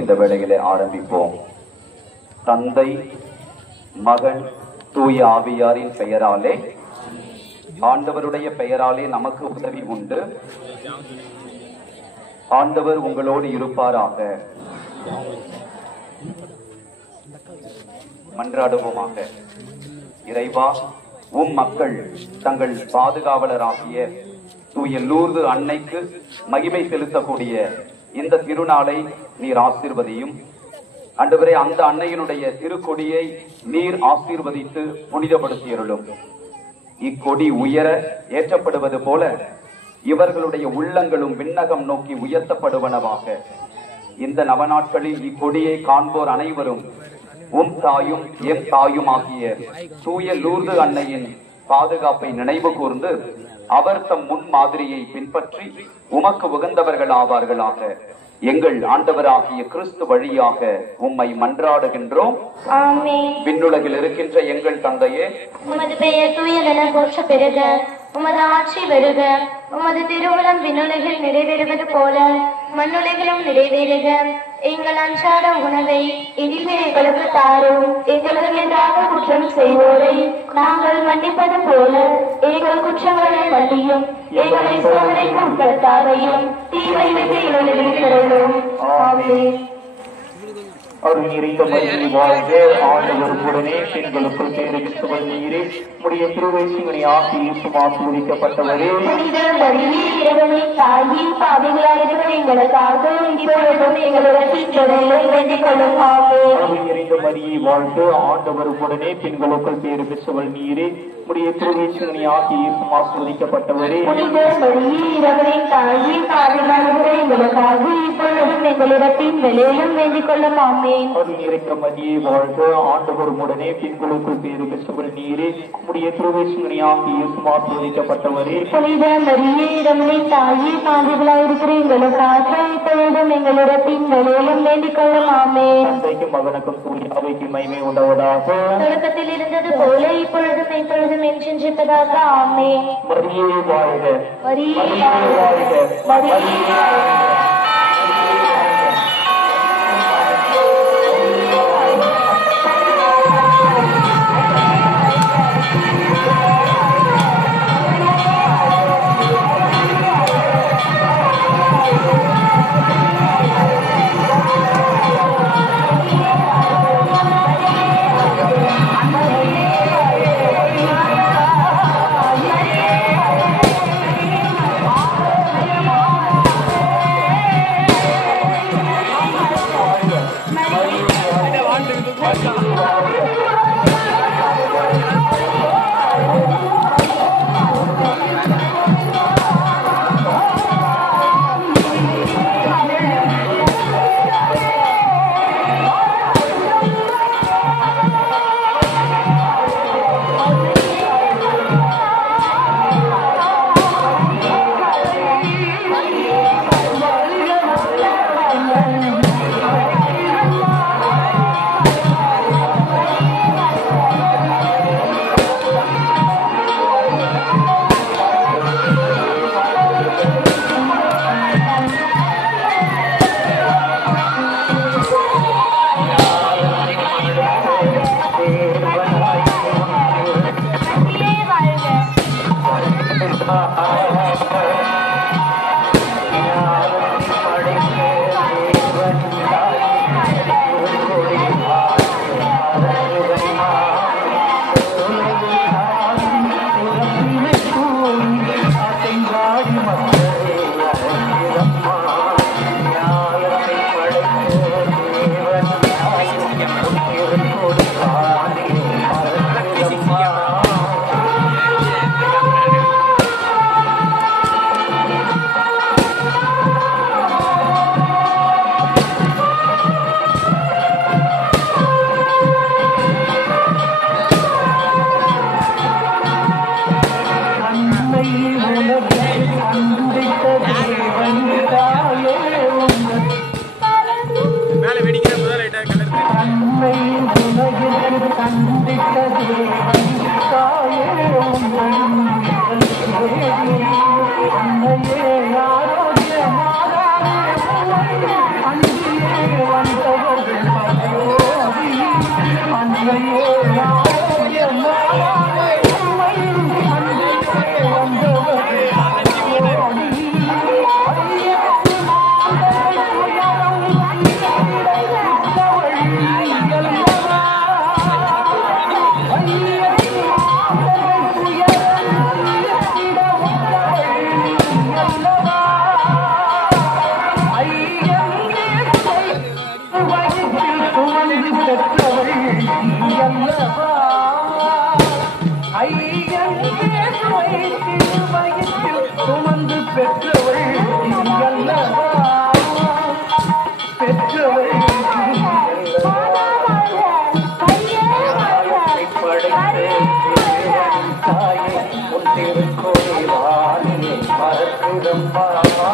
இந்த வேளையிலே ஆரம்பிப்போம். தந்தை, மகன், தூய ஆவியாரின் பெயராலே, ஆண்டவருடைய பெயராலே நமக்கு உதவி உண்டு. ஆண்டவர் உங்களோடு இருப்பாராக. மன்றாடுவோமாக. இறைவா, மக்கள் தங்கள் பாதுகாவலராகிய தூய லூர்து அன்னைக்கு மகிமை செலுத்தக்கூடிய இந்த திருநாளை நீர் ஆசீர்வதியும். ஆண்டவரே, அந்த அன்னையினுடைய திருக்கொடியை நீர் ஆசீர்வதித்து புனிதப்படுத்தியருளும். இக்கொடி உயர ஏற்றப்படுவது போல இவர்களுடைய உள்ளங்களும் விண்ணகம் நோக்கி உயர்த்தப்படுவனவாக. இந்த நவநாட்களில் இக்கொடியை காண்போர் அனைவரும் தாயும் என் தாயும் ஆகிய தூய லூர்து அன்னையின் பாதுகாப்பை நினைவு கூர்ந்து அவர் தம் முன் மாதிரியை பின்பற்றி உமக்கு உகந்தவர்கள் ஆவார்களாக. எங்கள் ஆண்டவராகிய கிறிஸ்து வழியாக உம்மை மன்றாடுகின்றோம். விண்ணுலகில் இருக்கின்ற எங்கள் தந்தையே, உமது பெயர் தூயதென போற்ற பெறுக. உமது ஆட்சி வருக. உமது திருவுளம் விண்ணுலகில் நிறைவேறுவது போல மண்ணுலகிலும் நிறைவேறுக. எங்கள் அன்றாட உணவை இனிமே எங்களுக்கு தாரும். எங்களுக்கு எதிராக குற்றம் செய்வோரை நாங்கள் மன்னிப்பது போல எங்கள் குற்றங்களை மன்னியும். எங்களை சோதனைக்கு உட்படுத்தாதையும் தீமை விட்டு இழந்திருக்கிறோம். ஆமென். அருள் நிறைந்த மரியே வாழ்க, ஆண்டவர் உடனே பெண்களுக்குள் பேருகின்றவள் நீரே. உடைய திருவயசுகளை ஆசியும் ஆசீர்வதிக்கப்பட்டவரே. புனித மரியே, இறைவனின் தாயே, பாவிகளாயிருக்கிற எங்களுக்காக இப்பொழுதும் எங்களிடத்தில் வேண்டிக் கொள்ளும். ஆமென். அருள் நிறைந்த மரியே வாழ்க, ஆண்டவர் உடனே பெண்களுக்குள் பேருகின்றவள் நீரே. உடைய திருவயசுகளை ஆசியும் ஆசீர்வதிக்கப்பட்டவரே. புனித மரியே, இறைவனின் தாயே, பாவிகளாயிருக்கிற எங்களுக்காக இப்பொழுதும் எங்களிடத்தில் வேண்டிக் கொள்ளும். ஆமென். அருள் நிறைந்த மரியே வாழ்க, ஆண்டவர் உடனே பெண்களுக்குள் பேருகின்றவள் நீரே. உடைய திருவயசுகளை ஆசியும் ஆசீர்வதிக்கப்பட்டவரே. புனித மரியே, இறைவனின் தாயே, பாவிகளாயிருக்கிற எங்களுக்காக இப்பொழுதும் எங்களிடத்தில் வேண்டிக் கொள்ளும். ஆமென். தந்தைக்கும் மகனுக்கும் தூய அவைக்கு மகிமை உண்டாவதாக. தொடக்கத்தில் இருந்தது போல இப்பொழுதும் எப்பொழுதும் என்றிருப்பதாக. ஆமென். மரியே வாழ்க, மரியே வாழ்க, மரியே வாழ்க. சுமந்து பெற்றவள் இங்கல்லவா பெற்றவள் தாயே உன் திருக்கோயில் வாணியை மறக்குதம் மாமா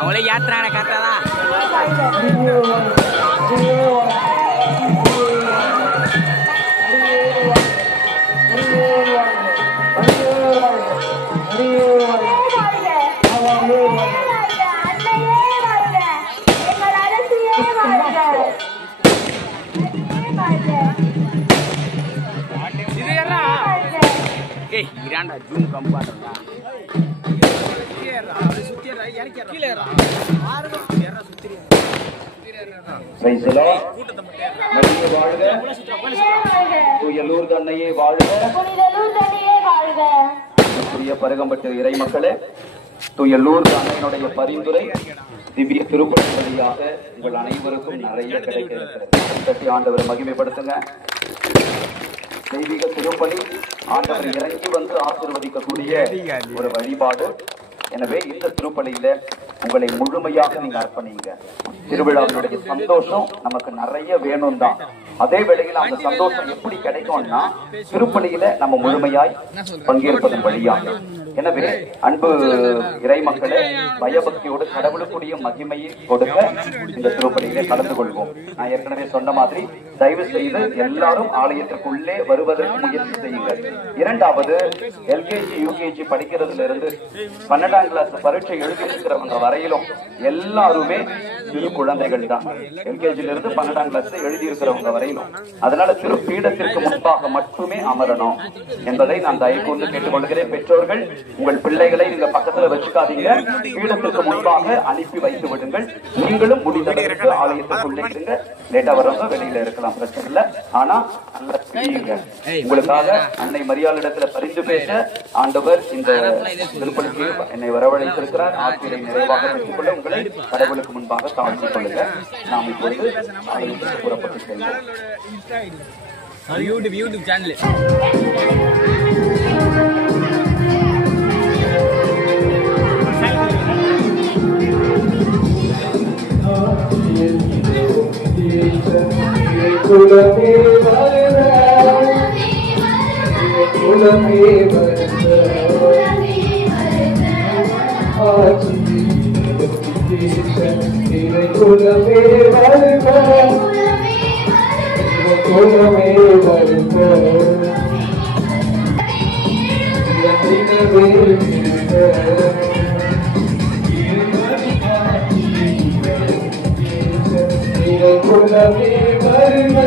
அவளே யாத்திரான கரெக்டாதான் இராண்டா ஜூம் கம்பாட்டா அன்னையே வாழ்க. பருகம்பட்டு இறை மக்களே, தூய லூர்து அன்னையினுடைய பரிந்துரை திவ்ய திருப்பலி வழியாக உங்கள் அனைவருக்கும் நிறைய கிடைக்க இருக்கிறது. ஆண்டவரை மகிமைப்படுத்துங்க. தெய்வீக திருப்பலி ஆண்டவர் இறங்கி வந்து ஆசீர்வதிக்கக்கூடிய ஒரு வழிபாடு. எனவே இந்த திருப்பலியில உங்களை முழுமையாக நீங்க அர்ப்பணிங்க. திருவிழாவினுடைய சந்தோஷம் நமக்கு நிறைய வேணும் தான். அதே வேளையில் அந்த சந்தோஷம் எப்படி கிடைக்கும்னா திருப்பலியில நம்ம முழுமையாய் பங்கேற்பதன் வழியாக. எனவே அன்பு இறை மக்களே, பயபக்தியோடு கடவுளுக்குரிய மகிமையை கொடுக்க இந்த திருப்பலியிலே கலந்து கொள்வோம். நான் ஏற்கனவே சொன்ன மாதிரி தயவு செய்து எல்லாரும் ஆலயத்திற்குள்ளே வருவதற்கு முயற்சி செய்யுங்கள். இரண்டாவது, எல்கேஜி யூகேஜி படிக்கிறதுல இருந்து 12ஆம் கிளாஸ் பரீட்சை எழுதி இருக்கிறவங்க வரையிலும் எல்லாருமே சிறு குழந்தைகள் தான். எல்கேஜில இருந்து 12ஆம் கிளாஸ் எழுதி இருக்கிறவங்க வரையிலும். அதனால திரு பீடத்திற்கு முன்பாக மட்டுமே அமரணும் என்பதை நான் தயவு கொண்டு கேட்டுக்கொள்கிறேன். பெற்றோர்கள் உங்கள் பிள்ளைகளை நீங்க பக்கத்துல வச்சுக்காதீங்க. பீடத்திற்கு முன்பாக அனுப்பி வைத்து விடுங்கள். நீங்களும் முடிந்ததற்கு ஆலயத்திற்குள்ளே இருங்க. லேட்டா வரவங்க வெளியில இருக்கலாம், பிரச்சனை இல்லை. ஆனா நல்ல செய்யுங்க. உங்களுக்காக அன்னை மரியாளிடத்துல பரிந்து பேச ஆண்டவர் இந்த திருப்பலிக்கு என்னை வரவழைத்திருக்கிறார். ஆசிரியரை நிறைவாக பெற்றுக்கொள்ள உங்களை கடவுளுக்கு முன்பாக தாழ்த்திக் கொள்ளுங்க. நாம் இப்பொழுது ஆலயத்திற்கு புறப்பட்டு செல்வோம். யூடியூப் சேனல் குலமே வருக, குலமே வருக, ஆட்சி குலமே வருக, குலமே வருக, குலமே வருக.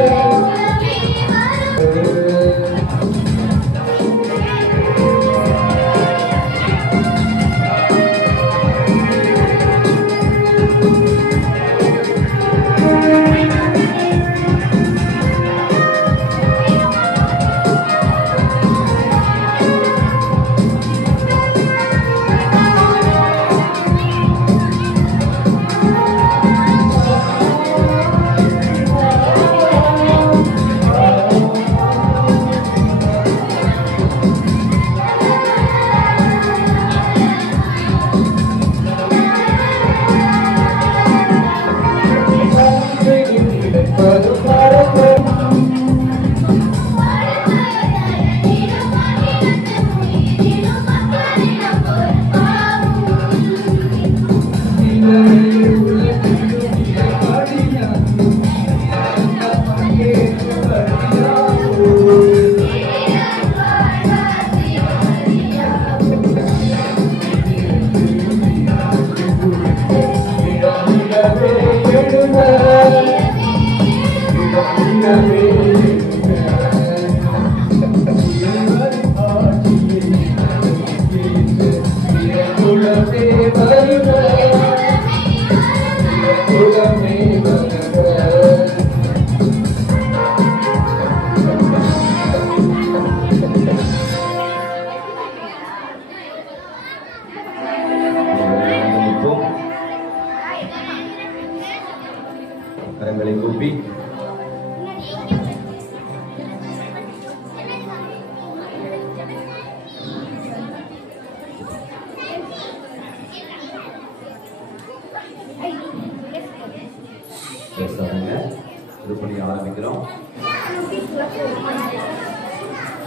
திருப்பலி ஆரம்பிக்கிறோம்.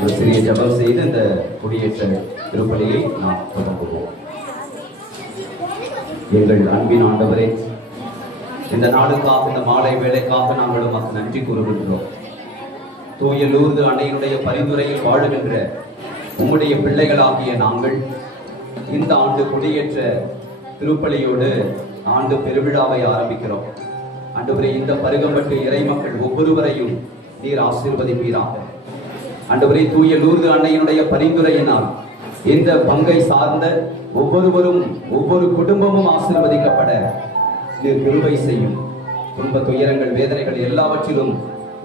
ஒரு சிறிய ஜெபம் செய்து இந்த குடியேற்ற திருப்பலியை நாம் தொடங்குவோம். எங்கள் அன்பின் ஆண்டவரே, இந்த நாளுக்காக, இந்த மாலை வேலைக்காக நாங்கள் உமக்கு நன்றி கூறுகின்றோம். தூய லூர்து அன்னையினுடைய பரிந்துரையில் வாழுகின்ற உம்முடைய பிள்ளைகளாகிய நாங்கள் இந்த ஆண்டு குடியேற்ற திருப்பலியோடு ஆண்டு பெருவிழாவை ஆரம்பிக்கிறோம். ஆண்டவரே, இந்த பருகம்பட்டு இறை மக்கள் ஒவ்வொருவரையும் நீர் ஆசீர்வதிப்பீராக. ஆண்டவரே, தூய லூர்து அன்னையினுடைய பரிந்துரையினால் இந்த பங்கை சார்ந்த ஒவ்வொருவரும், ஒவ்வொரு குடும்பமும் ஆசீர்வதிக்கப்பட நீர் கிருபை செய்யும். துன்ப துயரங்கள், வேதனைகள் எல்லாவற்றிலும்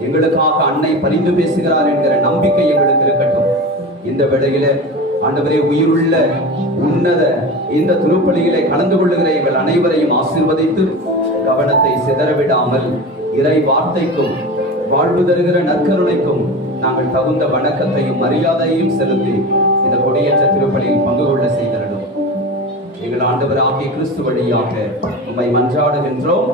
எங்களுக்காக அன்னை பரிந்து பேசுகிறார் என்கிற நம்பிக்கை எங்களுக்கு இருக்கட்டும். இந்த வேளையில ஆண்டவரே, உயிருள்ள உன்னத இந்த திருப்பலியிலே கலந்து கொள்ளுகிற எங்கள் அனைவரையும் ஆசீர்வதித்து கவனத்தை சிதறவிடாமல் இறை வார்த்தைக்கும் வாழ்வு தருகிற நற்கருணைக்கும் நாங்கள் தகுந்த வணக்கத்தையும் மரியாதையும் செலுத்தி இந்த கொடியேற்ற திருப்பலியில் பங்கு கொள்ள செய்திருந்தோம். எங்கள் ஆண்டவராகிய கிறிஸ்து வழியாக உம்மை மன்றாடுகின்றோம்.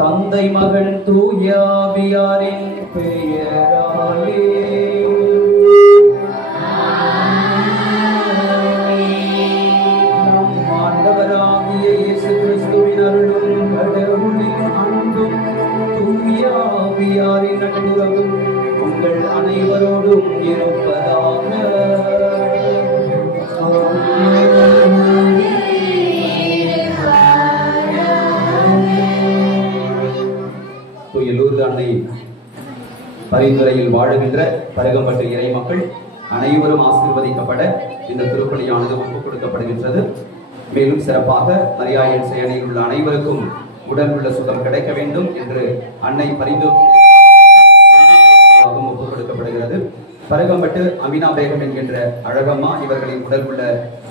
தந்தை, மகன், தூய ஆவியாரின் பெயராலே நம் ஆண்டவராகிய இயேசு கிறிஸ்துவின் அருளும் கடவுளின் அன்பும் தூய ஆவியாரின் நட்புறவும் உங்கள் அனைவரோடும் இருப்பதாக. தூய லூர்து அன்னை பரிந்துரையில் வாழுகின்ற பருகம்பட்டு இறை மக்கள் அனைவரும் ஆசீர்வதிக்கப்பட இந்த திருப்பலியானது ஒப்புக் கொடுக்கப்படுகின்றது. மேலும் சிறப்பாக மரியாயன் செயலில் உள்ள அனைவருக்கும் உடல் உள்ள சுகம் கிடைக்க வேண்டும் என்று அன்னை பரிந்து ஒப்புக் கொடுக்கப்படுகிறது. பருகம்பட்டு அமினா பேகம் என்கின்ற அழகம்மா இவர்களின் உடல் உள்ள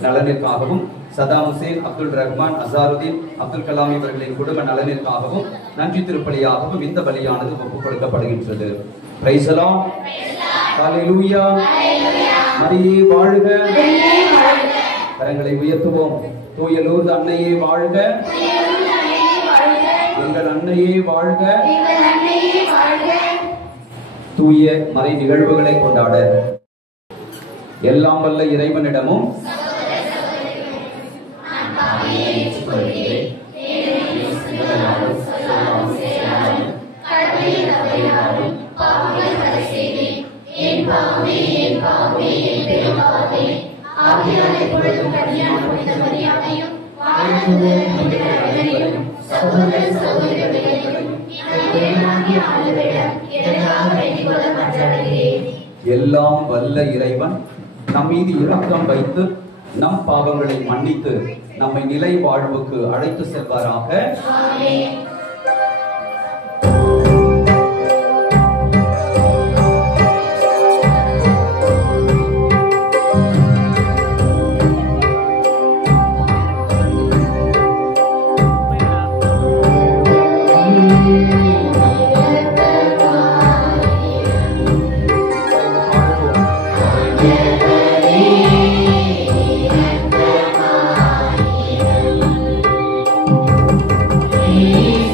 நலனிற்காகவும், சதாம் ஹுசேன், அப்துல் ரஹ்மான், அசாருதீன், அப்துல் கலாம் இவர்களின் குடும்ப நலனிற்காகவும் நன்றி திருப்பலியாகவும் இந்த பலியானது ஒப்புக் கொடுக்கப்படுகின்றது. Praise the Lord. ஹல்லேலூயா. மரியே வாழ்க. கரங்களை உயர்த்துவோம். தூய லூர்து அன்னையே வாழ்க. எங்கள் அன்னையே வாழ்க. தூய மறை நிகழ்வுகளை கொண்டாட எல்லாம் வல்ல இறைவனிடமும் எல்லாம் வல்ல இறைவன் நம் மீது இரக்கம் வைத்து நம் பாவங்களை மன்னித்து நம்மை நிலை வாழ்வுக்கு அழைத்து செல்வாராக. Amen.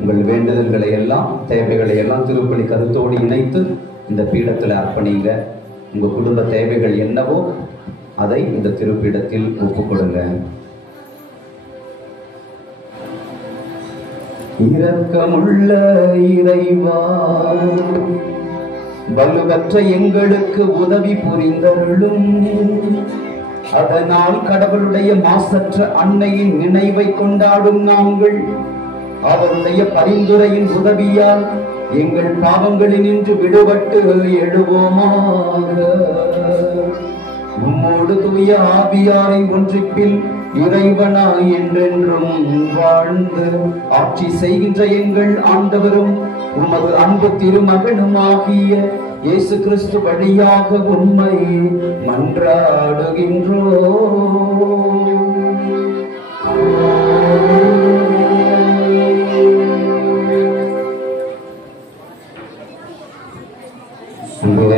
உங்கள் வேண்டுதல்களை எல்லாம் தேவைகளை எல்லாம் திருப்பலி கருத்தோடு இணைத்து இந்த பீடத்தில் அர்ப்பணிங்க. உங்க குடும்ப தேவைகள் என்னவோ அதை இந்த திருப்பீடத்தில் ஒப்புக்கொடுங்க. இரக்கமுள்ள இறைவா, வலுவற்ற எங்களுக்கு உதவி புரிந்தருளும். அதனால் கடவுளுடைய மாசற்ற அன்னையின் நினைவை கொண்டாடும் நாங்கள் அவருடைய பரிந்துரையின் உதவியால் எங்கள் பாவங்களினின்று விடுபட்டு எழுவோமாக. உம்மோடு தூய ஆவியாரின் ஒன்றிப்பில் இறைவனாய் என்றென்றும் வாழ்ந்து ஆட்சி செய்கின்ற எங்கள் ஆண்டவரும் உமது அன்பு திருமகனுமாகிய இயேசு கிறிஸ்து வழியாக உம்மை மன்றாடுகின்றோம்.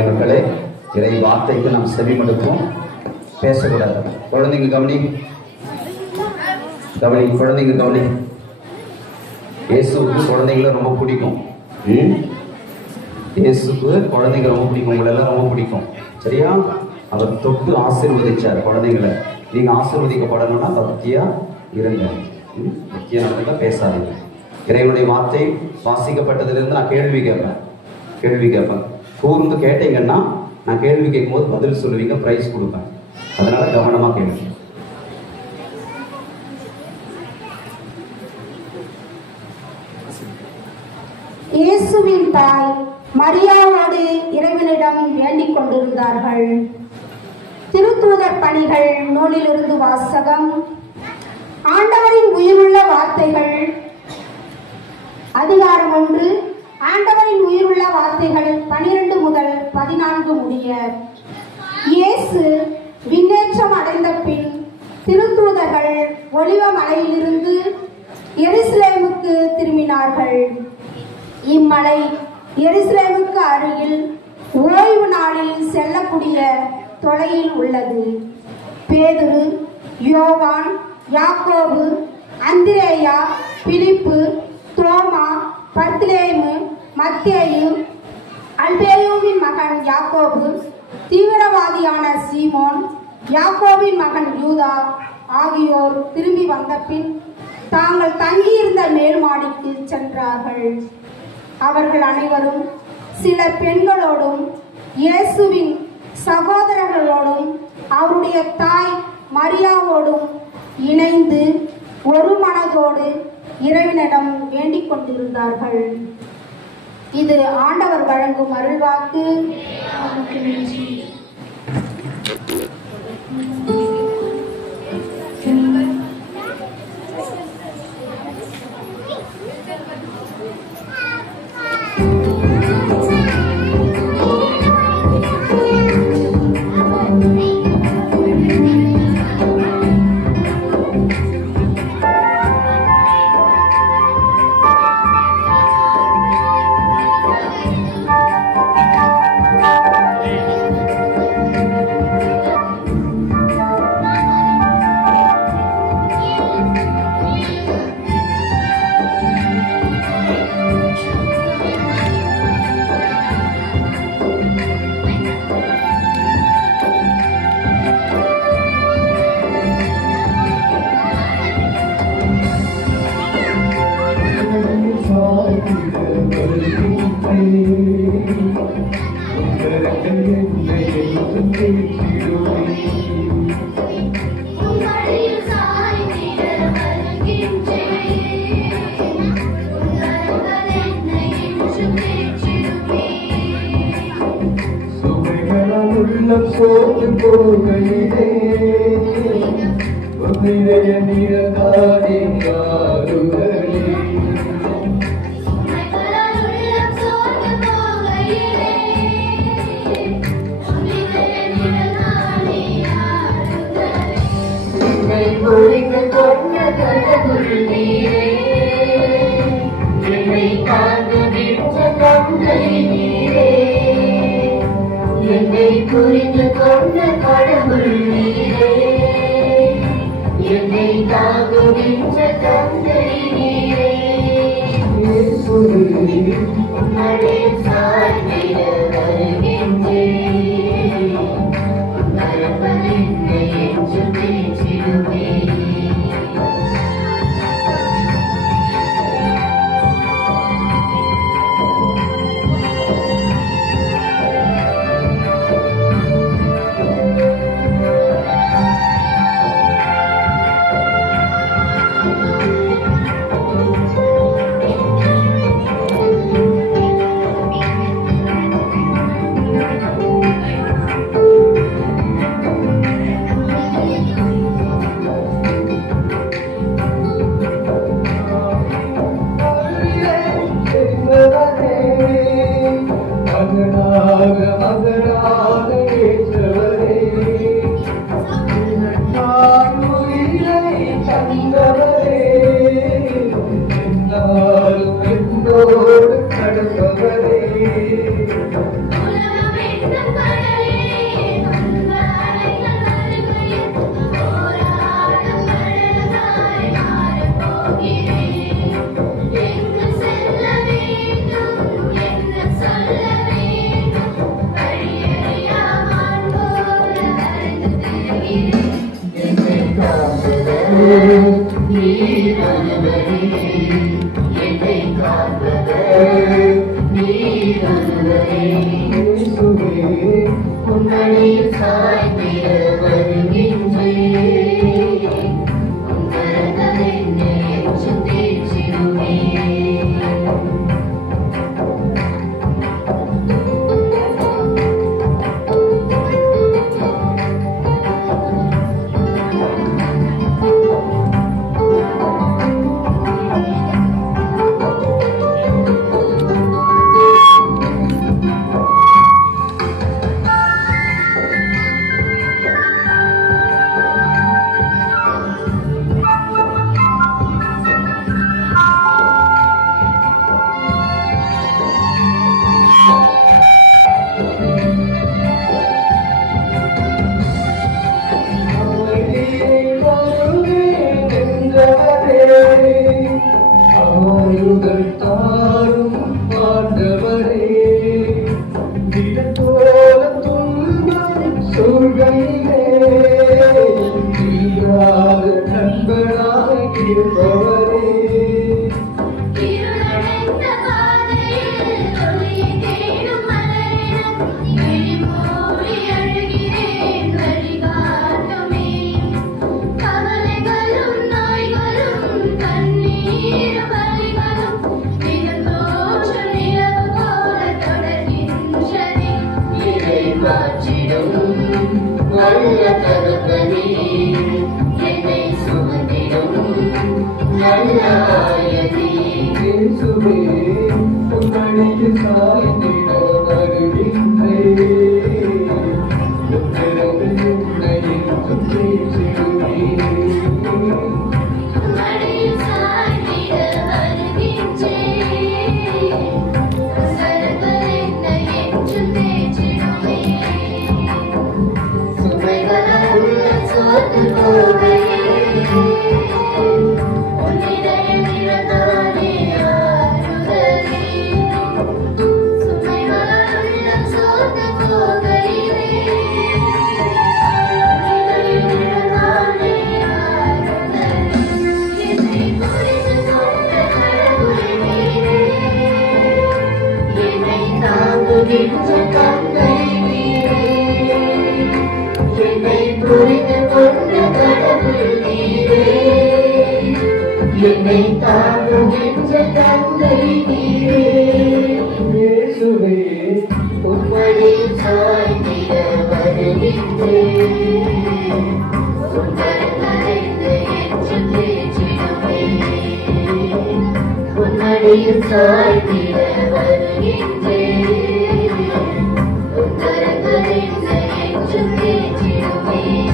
மக்களே, இறை வார்த்தைக்கு நாம் செவிமடுப்போம். பேசக்கூடாது. குழந்தைங்க கவனி, குழந்தைங்க கவனி. இயேசுக்கு குழந்தைங்களை ரொம்ப பிடிக்கும். இயேசுக்கு குழந்தைங்க ரொம்ப பிடிக்கும், உங்களெல்லாம் ரொம்ப பிடிக்கும். சரியா? அவர் தொட்டு ஆசீர்வதிச்சார் குழந்தைங்களை. நீங்க ஆசீர்வதிக்கப்படணும்னா பக்தியா இருங்க, பக்தியா நடந்துக்க, பேசாதீங்க. இறைவனுடைய வார்த்தை வாசிக்கப்பட்டதிலிருந்து நான் கேள்வி கேட்பேன். கூர்ந்து கேட்டீங்கன்னா நான் கேள்வி கேட்கும்போது பதில் சொல்லுவீங்க, பிரைஸ் கொடுப்பேன். அதனால கவனமா கேளுங்க. இயேசுவின் தாய் மரியாவோடு இறைவனிடம் வேண்டிக் கொண்டிருந்தார்கள். திருத்தூதர் பணிகள் நூலிலிருந்து வாசகம். ஆண்டவரின் உயிருள்ள வார்த்தைகள். அதிகாரம் 1. ஆண்டவரின் உயிருள்ள வார்த்தைகள் 12 முதல் 14 முடிய. இயேசு விண்ணேற்றம் அடைந்த பின் திருத்தூதர்கள் ஒலிவ மலையிலிருந்து எருசலேமுக்கு திரும்பினார்கள். இம்மலை எருசலேமுக்கு அருகில் ஓய்வு நாளில் செல்லக்கூடிய தொலையில் உள்ளது. பேதுரு, யோவான், யாக்கோபு, அந்திரேயா, பிலிப்பு, தோமா, பர்தலோமேயு, மத்தேயு, அல்பேயுவின் மகன் யாக்கோபு, தீவிரவாதியான சீமோன், யாக்கோபின் மகன் யூதா ஆகியோர் திரும்பி வந்த பின் தாங்கள் தங்கியிருந்த மேல் மாடிக்கு சென்றார்கள். அவர்கள் அனைவரும் சில பெண்களோடும் இயேசுவின் சகோதரர்களோடும் அவருடைய தாய் மரியாவோடும் இணைந்து ஒரு மனதோடு இறைவனிடம் வேண்டிக் கொண்டிருந்தார்கள். இது ஆண்டவர் வழங்கும் அருள்வாக்கு. உள்ளம் சோர்ந்து போகையிலே உன்னிடைய நிறந்தானே ஆறுதலே என்னை பொழிந்து கொண்ட கடவுள் நீரே என்னை காண்கின்ற கங்கை நீரே என்னை புரிந்து கொண்ட கடவுள் நீரே என்னை தாங்குகின்ற தந்தை நீரே உன்னடே சார்ந்திட வருகின்றேன் மரபென்னை என்று பேசிடுவேன் சுமைகளால் தாங்குகின்ற தந்தை நீரே, என்னை புரிந்து கொண்ட கடவுள் நீரே, என்னை தாங்குகின்ற தந்தை நீரே. இயேசுவே உம்மடியில் சாய்ந்திட வருகின்றேன், உங்கள் மறைந்து என்று பேச்சிடுவேன், உம்மடியில் சாய்ந்திட வருகின்றேன், உங்கள் மறைந்து என்று பேச்சிடுவேன்.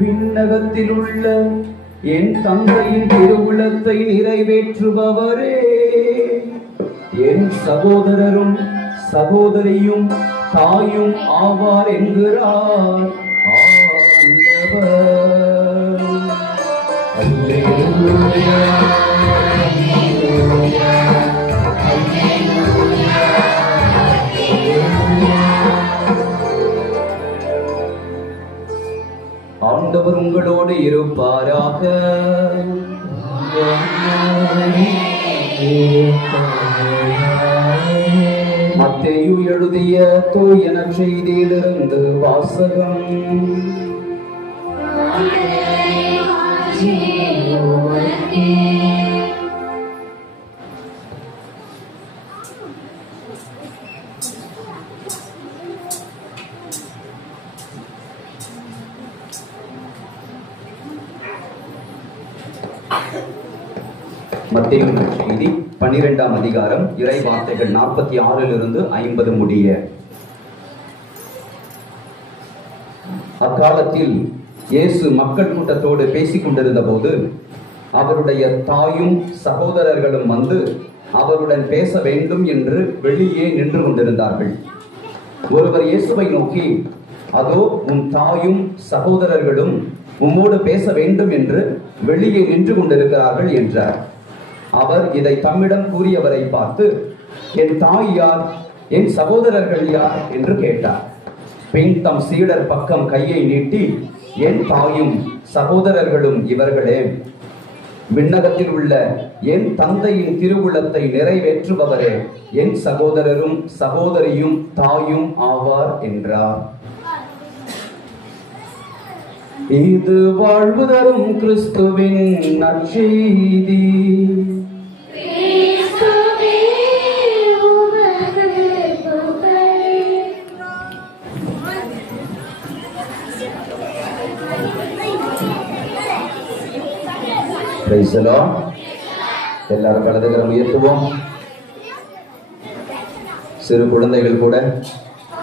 விண்ணகத்தில் உள்ள என் தந்தையின் திருவுளத்தை நிறைவேற்றுபவரே, என் சகோதரரும் சகோதரியும் தாயும் ஆவார் என்கிறார் ஆண்டவர். அல்லேலூயா, அல்லேலூயா, அல்லேலூயா, அல்லேலூயா. ஆண்டவர் உங்களோடு இருப்பாராக. மத்தேயு எழுதிய தூய நற்செய்தியிலிருந்து வாசகம். மத்தேயு நற்செய்தி 12ஆம் அதிகாரம், இறை வார்த்தைகள் 46 50 முடிய. அக்காலத்தில் இயேசு மக்கள் கூட்டத்தோடு பேசிக் கொண்டிருந்த போது அவருடைய தாயும் சகோதரர்களும் வந்து அவருடன் பேச வேண்டும் என்று வெளியே நின்று கொண்டிருந்தார்கள். ஒருவர் இயேசுவை நோக்கி, அதோ உன் தாயும் சகோதரர்களும் உம்மோடு பேச வேண்டும் என்று வெளியே நின்று கொண்டிருக்கிறார்கள் என்றார். அவர் இதை தம்மிடம் கூறியவரை பார்த்து, என் தாய் யார், என் சகோதரர்கள் யார் என்று கேட்டார். பின் தம் சீடர் பக்கம் கையை நீட்டி, என் தாயும் சகோதரர்களும் இவர்களே, விண்ணகத்தில் உள்ள என் தந்தையின் திருவுளத்தை நிறைவேற்றுபவரே என் சகோதரரும் சகோதரியும் தாயும் ஆவார் என்றார். இது வாழ்வு தரும் கிறிஸ்துவின் நற்செய்தி. எல்லாரும் வலதுகரம் உயர்த்துவோம். சிறு குழந்தைகள் கூட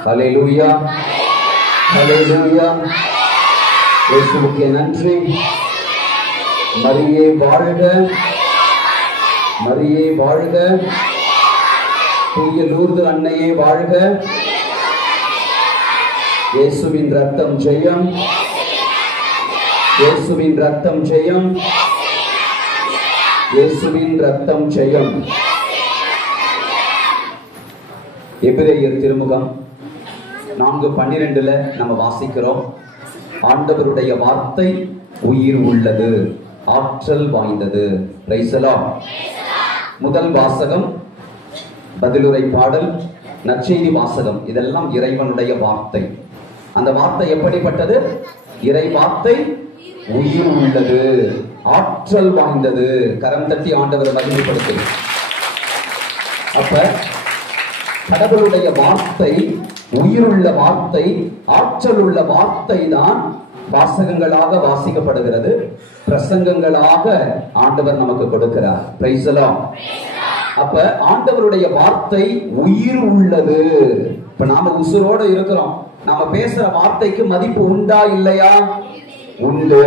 ஹல்லேலூயா, ஹல்லேலூயா, இயேசுவுக்கே நன்றி, மரியே வாழ்க, மரியே வாழ்க, தூய லூர்து அன்னையே வாழ்க, இயேசுவின் ரத்தம் ஜெயம், இயேசுவின் ரத்தம் ஜெயம், இயேசுவின் ரத்தம் ஜெயம். எபிரேயர் திருமுகம் 4:12 நம்ம வாசிக்கிறோம். ஆண்டவருடைய வார்த்தை உயிர் உள்ளது, ஆற்றல் வாய்ந்தது. Price the Lord. முதல் வாசகம் பதிலுரை பாடல் நற்செய்தி வாசகம், இதெல்லாம் இறைவனுடைய வார்த்தை. அந்த வார்த்தை எப்படிப்பட்டது? இறை வார்த்தை உயிர் உள்ளது, ஆற்றல் வாய்ந்தது. கரம் தட்டி ஆண்டவரை மகிமைப்படுத்து. அப்ப கடவுளுடைய வார்த்தை உயிருள்ள வார்த்தை, ஆற்றல் உள்ள வார்த்தை தான் வாசகங்களாக வாசிக்கப்படுகிறது, பிரசங்கங்களாக ஆண்டவர் நமக்கு கொடுக்கிறார். Price the Lord. அப்ப ஆண்டவருடைய வார்த்தை உயிர் உள்ளது. இப்ப நாம உசுரோட இருக்கிறோம், நாம பேசுற வார்த்தைக்கு மதிப்பு உண்டா இல்லையா? உண்டு.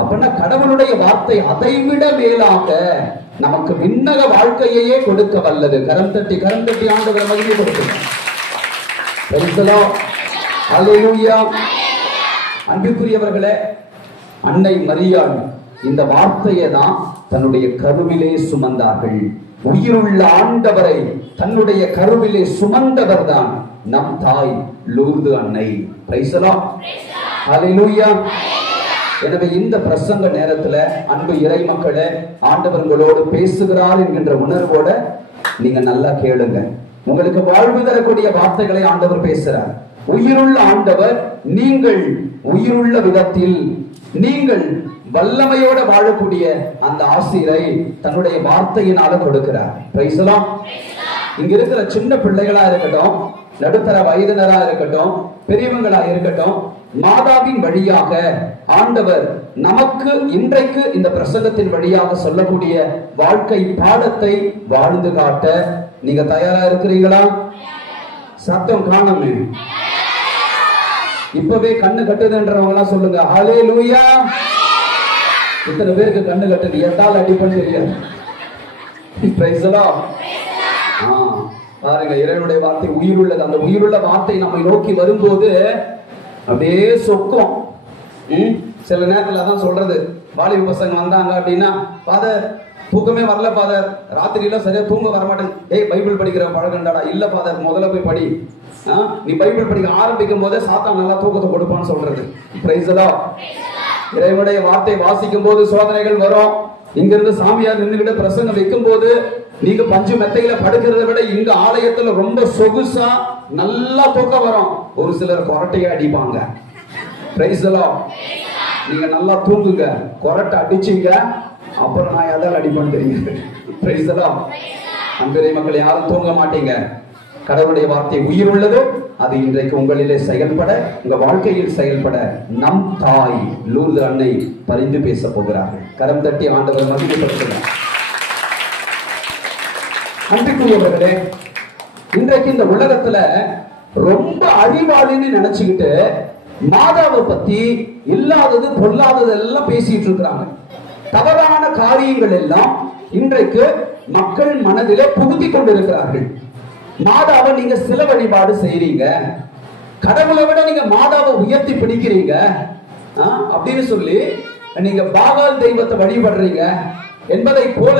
அப்படின்னா கடவுளுடைய வார்த்தை அதைவிட மேலாக நமக்கு விண்ணக வாழ்க்கையே கொடுக்க வல்லது. கரம் தட்டி ஆண்டவரை மகிமைப்படுத்தும். அல்லேலூயா. அன்புக்குரியவர்களே, அன்னை மரியாள் இந்த வார்த்தையை தான் தன்னுடைய கருவிலே சுமந்தார்கள். உயிருள்ள ஆண்டவரை தன்னுடைய கருவிலே சுமந்தவர் தான் நம் தாய் லூர்து அன்னை. Praise the Lord. ஹல்லேலூயா. எனவே இந்த பிரசங்க நேரத்துல அன்பு இறை மக்களே, ஆண்டவர் உங்களோடு பேசுகிறார் என்கின்ற உணர்வோட நீங்க நல்லா கேளுங்க. உங்களுக்கு வாழ்வு தரக்கூடிய வார்த்தைகளை ஆண்டவர் பேசுறார். உயிருள்ள ஆண்டவர் நீங்கள் உயிருள்ள விதத்தில் நீங்கள் வல்லமையோட வாழக்கூடிய அந்த ஆசிரை தன்னுடைய வார்த்தையினால கொடுக்கிறார். Price the Lord. இங்க இருக்கிற சின்ன பிள்ளைகளா இருக்கட்டும், நடுத்தர வயதினரா இருக்கட்டும், பெரியவங்களா இருக்கட்டும், மாதாவின் வழியாக ஆண்டவர் நமக்கு இன்றைக்கு இந்த பிரசங்கத்தின் வழியாக சொல்லக்கூடிய வாழ்க்கை பாடத்தை வாழ்ந்து காட்ட நீங்க தயாரா இருக்கிறீங்களா? சத்தம் காணுமே. இப்பவே கண்ணு கட்டுதுன்றவங்க எல்லாம் சொல்லுங்க ஹல்லேலூயா. இத்தனை பேருக்கு கண்ணு கட்டுது, எட்டால் அடிப்பன்னு தெரியாது. Price the Lord. பாருங்க, இறைவனுடைய வார்த்தை உயிருள்ளது. அந்த உயிருள்ள வார்த்தை நம்மை நோக்கி வரும்போது அப்படியே சொக்கும். சில நேரத்துல தான் சொல்றது, வாலிப பசங்க வந்தாங்க அப்படின்னா, ஃபாதர் தூக்கமே வரல ஃபாதர், ராத்திரியில சரியா தூங்க வரமாட்டேன். ஏய் பைபிள் படிக்கிற பழகண்டாடா. இல்ல ஃபாதர், முதல்ல போய் படி. நீ பைபிள் படிக்க ஆரம்பிக்கும் போதே சாத்தான் நல்லா தூக்கத்தை கொடுப்பான்னு சொல்றது. Price the Lord. இறைவனுடைய வார்த்தை வாசிக்கும் போது சோதனைகள் வரும். இங்கிருந்து சாமியார் நின்றுகிட்ட பிரசங்கம் வைக்கும் போது நீங்க பஞ்சு மெத்தையில படுக்கிறத விட இங்க ஆலயத்துல ரொம்ப சொகுசா நல்லா தூக்கம் வரும். ஒரு சிலர் கொரட்டையா அடிப்பாங்க. Price the Lord. நீங்க நல்லா தூங்குங்க. கொரட்டை அடிச்சீங்க அப்புறம் நான் எதால் அடிப்பேன்னு தெரியுது. Price the Lord. அன்பிறை மக்கள், யாரும் தூங்க மாட்டீங்க. கடவுளுடைய வார்த்தை உயிர் உள்ளது. அது இன்றைக்கு உங்களிலே செயல்பட, உங்க வாழ்க்கையில் செயல்பட நம் தாய் லூர்து அன்னை பரிந்து பேச போகிறார்கள். கரம் தட்டி ஆண்டவர் மகிமைப்படுத்துகிறார். அன்புக்குரியவர்களே, இன்றைக்கு இந்த உலகத்துல ரொம்ப அறிவாளின்னு நினைச்சுக்கிட்டு மாதாவை பத்தி இல்லாதது பொல்லாதது எல்லாம் பேசிட்டு இருக்கிறாங்க. தவறான காரியங்கள் எல்லாம் இன்றைக்கு மக்கள் மனதிலே புகுத்தி கொண்டிருக்கிறார்கள். மாதாவை நீங்க சில வழிபாடு செய்றீங்க, கடவுளை விட நீங்க மாதாவை உயர்த்தி பிடிக்கிறீங்க அப்படின்னு சொல்லி நீங்க பாகால் தெய்வத்தை வழிபடுறீங்க என்பதை போல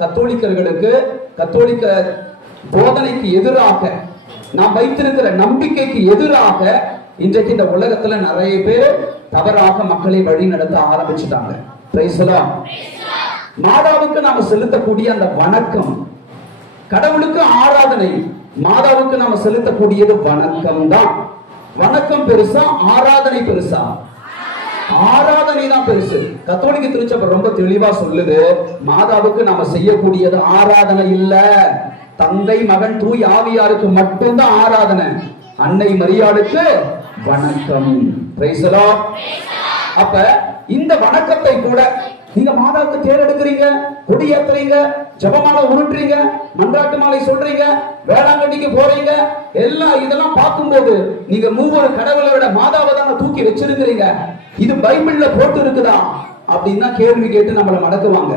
கத்தோலிக்கர்களுக்கு, கத்தோலிக்க போதனைக்கு எதிராக, நாம் வைத்திருக்கிற நம்பிக்கைக்கு எதிராக இன்றைக்கு இந்த உலகத்துல நிறைய பேர் தவறாக மக்களை வழி நடத்த ஆரம்பிச்சுட்டாங்க. Praise the Lord. மாதாவுக்கு நாம செலுத்தக்கூடிய அந்த வணக்கம், கடவுளுக்கு ஆராதனை, மாதாவுக்கு நாம செலுத்தக்கூடியது வணக்கம் தான். வணக்கம் பெருசா, ஆராதனை பெருசா? ஆராதனை தான் பெருசு. கத்தோலிக்க திருச்சபை ரொம்ப தெளிவா சொல்லுது, மாதாவுக்கு நாம செய்யக்கூடியது ஆராதனை இல்ல, தந்தை மகன் தூய் ஆவியாருக்கு மட்டும்தான் ஆராதனை. அன்னை மரியாளுக்கு வணக்கம். Price the Lord. அப்ப இந்த வணக்கத்தை கூட நீங்க மாதாவுக்கு தேர் எடுக்கிறீங்க, கொடி ஏத்துறீங்க, ஜபமாலை உருட்டுறீங்க, மன்றாட்டு மாலை சொல்றீங்க, வேளாங்கண்ணிக்கு போறீங்க, எல்லாம் இதெல்லாம் பார்க்கும்போது நீங்க மூவர் கடவுளை விட மாதாவை தான் தூக்கி வச்சிருக்கிறீங்க. இது பைபிள்ல போட்டு இருக்குதா அப்படின்னா கேள்வி கேட்டு நம்மளை மடக்குவாங்க.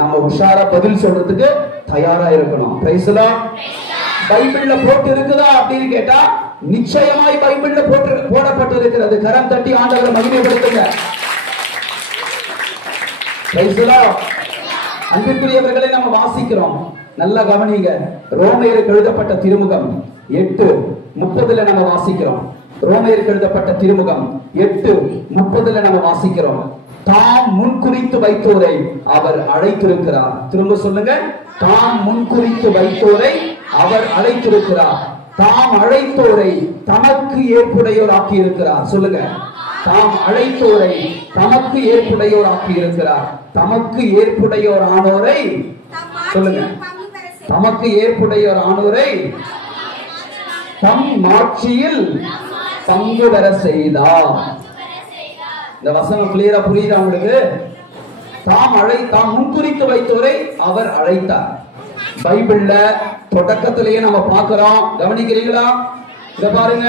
நம்ம உஷாரா பதில் சொல்றதுக்கு தயாரா இருக்கணும். Price the Lord. பைபிள்ல போட்டு இருக்குதா அப்படின்னு கேட்டா நிச்சயமாய் பைபிள்ல போடப்பட்டு இருக்கிறது. கரம் தட்டி ஆண்டவரை மகிமைப்படுத்துங்க. அன்பிற்குரியவர்களை நம்ம வாசிக்கிறோம், நல்லா கவனிங்க. ரோமையருக்கு எழுதப்பட்ட திருமுகம் 8:30 நம்ம வாசிக்கிறோம். ரோமையருக்கு எழுதப்பட்ட திருமுகம் 8:30 நம்ம வாசிக்கிறோம். தாம் முன்குறித்து வைத்தோரை அவர் அழைத்திருக்கிறார். திரும்ப சொல்லுங்க, தாம் முன்குறித்து வைத்தோரை அவர் அழைத்திருக்கிறார். தாம் அழைத்தோரை தமக்கு ஏற்புடையோர் ஆக்கி இருக்கிறார். சொல்லுங்க, தாம் அழைத்தோரை தமக்கு ஏற்புடையோர் ஆக்கி இருக்கிறார். தமக்கு ஏற்புடையோர் ஆனோரை சொல்லுங்க, தமக்கு ஏற்புடையோர் ஆனோரை தம் மாட்சியில் பங்கு பெற செய்தார். இந்த வசனம் கிளியரா புரியுதா உங்களுக்கு? தாம் முன்குறித்து வைத்தோரை அவர் அழைத்தார். பைபிள்ல தொடக்கத்திலேயே நம்ம பார்க்கிறோம். கவனிக்கிறீங்களா? இத பாருங்க,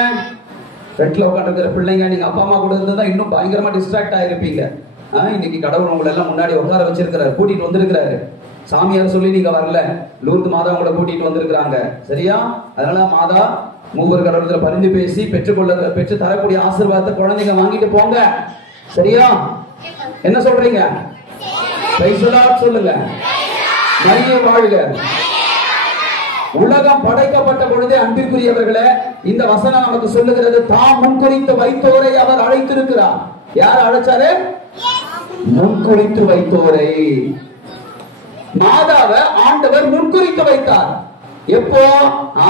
ரெட்ல உட்காந்துருக்கிற பிள்ளைங்க, நீங்க அப்பா அம்மா கூட இருந்தா இன்னும் பயங்கரமா டிஸ்ட்ராக்ட் ஆயிருப்பீங்க. இன்னைக்கு கடவுள் உங்களை எல்லாம் முன்னாடி உட்கார வச்சிருக்கிறாரு, கூட்டிட்டு வந்திருக்கிறாரு. சாமியார் சொல்லி நீங்க வரல, லூர்து மாதா உங்களை கூட்டிட்டு வந்திருக்கிறாங்க. சரியா? அதனால மாதா மூவர் கடவுளத்துல பரிந்து பேசி பெற்று தரக்கூடிய ஆசீர்வாதத்தை குழந்தைங்க வாங்கிட்டு போங்க. சரியா? என்ன சொல்றீங்க? பிரைஸ் தி லார்ட் சொல்லுங்க. மரியே வாழ்க. உலகம் படைக்கப்பட்ட பொழுதே அன்பிற்குரியவர்களே, இந்த வசனம் நமக்கு சொல்லுகிறது, தாம் முன்குறித்து வைத்தோரை அவர் அழைத்திருக்கிறார். யார் அழைச்சாரு? முன்குறித்து வைத்தோரை. மாதாவை ஆண்டவர் முன்குறித்து வைத்தார். எப்போ?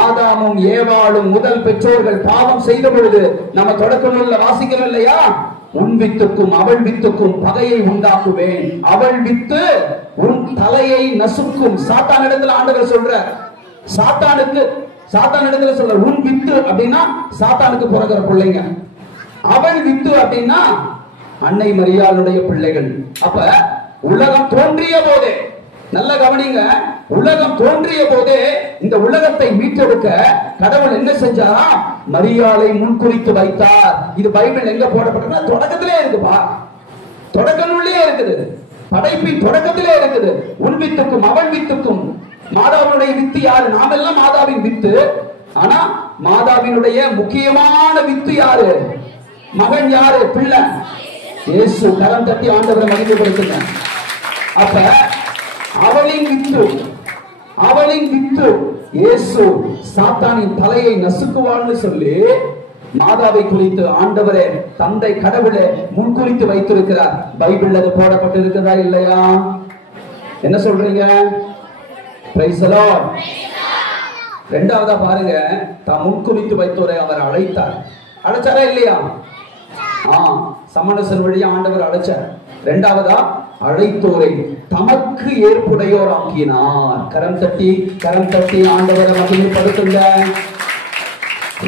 ஆதாமும் ஏவாளும் முதல் பெற்றோர்கள் பாவம் செய்த பொழுது நம்ம தொடக்க நூல்ல வாசிக்கிறோம் இல்லையா? உன் வித்துக்கும் அவள் வித்துக்கும் பகையை உண்டாக்குவேன், அவள் வித்து உன் தலையை நசுக்கும். சாத்தான் இடத்துல ஆண்டவர் சொல்ற, சாத்தான் இடத்துல சொல்ற, உன் வித்து அப்படின்னா சாத்தானுக்கு பிறகுற பிள்ளைங்க, அவள் வித்து அப்படின்னா அன்னை மரியாளுடைய பிள்ளைகள். அப்ப உலகம் தோன்றிய போதே, நல்ல கவனிங்க, உலகம் தோன்றிய போதே இந்த உலகத்தை மீட்டெடுக்க கடவுள் என்ன செஞ்சாரா? மரியாளை முன்குறித்து வைத்தார். இது பைபிள் எங்க போடப்பட்டதுன்னா தொடக்கத்திலே இருக்குப்பா, தொடக்க நூல்லையே இருக்குது, படைப்பின் தொடக்கத்திலே இருக்குது. உன் வித்துக்கும் அவள் வித்துக்கும். மாதாவினுடைய வித்து யாரு? நாம எல்லாம் மாதாவின் வித்து. ஆனா மாதாவினுடைய முக்கியமான வித்து யாரு? மகன் யாரு? பிள்ளை இயேசு. கரம் தட்டி ஆண்டவரை மகிமைப்படுத்துங்க. அப்ப அவளின் வித்து இயேசு சாத்தானின் தலையை நசுக்குவான்னு சொல்லி மாதாவை குறித்து ஆண்டவரே தந்தை கடவுளே முன்குறித்து வைத்திருக்கிறார். பைபிள் அது போடப்பட்டிருக்கிறதா இல்லையா? என்ன சொல்றீங்க? Praise the Lord. இரண்டாவதா பாருங்க, தாம் முன்குறித்து வைத்தோரை அவர் அழைத்தார். அழைச்சாரா இல்லையா? சமணசன் வழியா ஆண்டவர் அழைச்சார். இரண்டாவதா அழைத்தோரை தமக்கு ஏற்புடையோர் ஆக்கினார். கரம் தட்டி ஆண்டவரை மகிமைப்படுத்துங்க.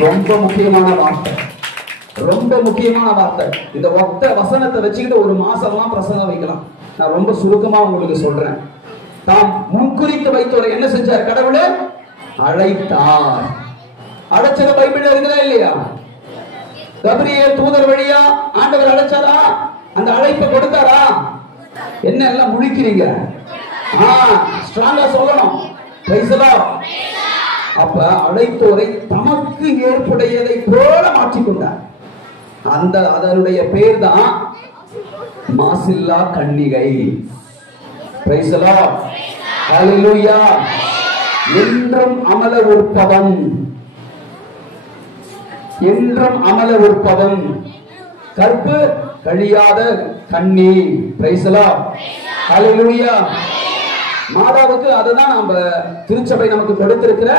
ரொம்ப முக்கியமான வார்த்தை, ரொம்ப முக்கியமான வார்த்தை. இந்த ஒத்த வசனத்தை வச்சுக்கிட்டு ஒரு மாசம்லாம் பிரசங்கம் வைக்கலாம். நான் ரொம்ப சுருக்கமா உங்களுக்கு சொல்றேன். தாம் முன்குறித்து வைத்தோரை என்ன செஞ்சார்? கடவுளே அழைத்தார். அழைச்சத பைபிள்ல இருக்குதா இல்லையா? கபிரியேல் தூதர் வழியா ஆண்டவர் அழைச்சாரா? அந்த அழைப்பை கொடுத்தாரா? என்ன எல்லாம் முழிக்கிறீங்க? ஸ்ட்ராங்கா சொல்லணும். Price the Lord. அப்ப அழைத்தோரை தமக்கு ஏற்புடையதை போல மாற்றிக்கொண்டார். அதனுடைய பேர் தான் மாசில்லா கன்னிகை. Praise the Lord. ஹல்லேலூயா. என்றும் அமல உற்பவம், என்றும் அமல உற்பவம், கற்பு கழியாத கன்னி. Praise the Lord. ஹல்லேலூயா. மாதாவுக்கு அதுதான் நம்ம திருச்சபை நமக்கு கொடுத்திருக்கிற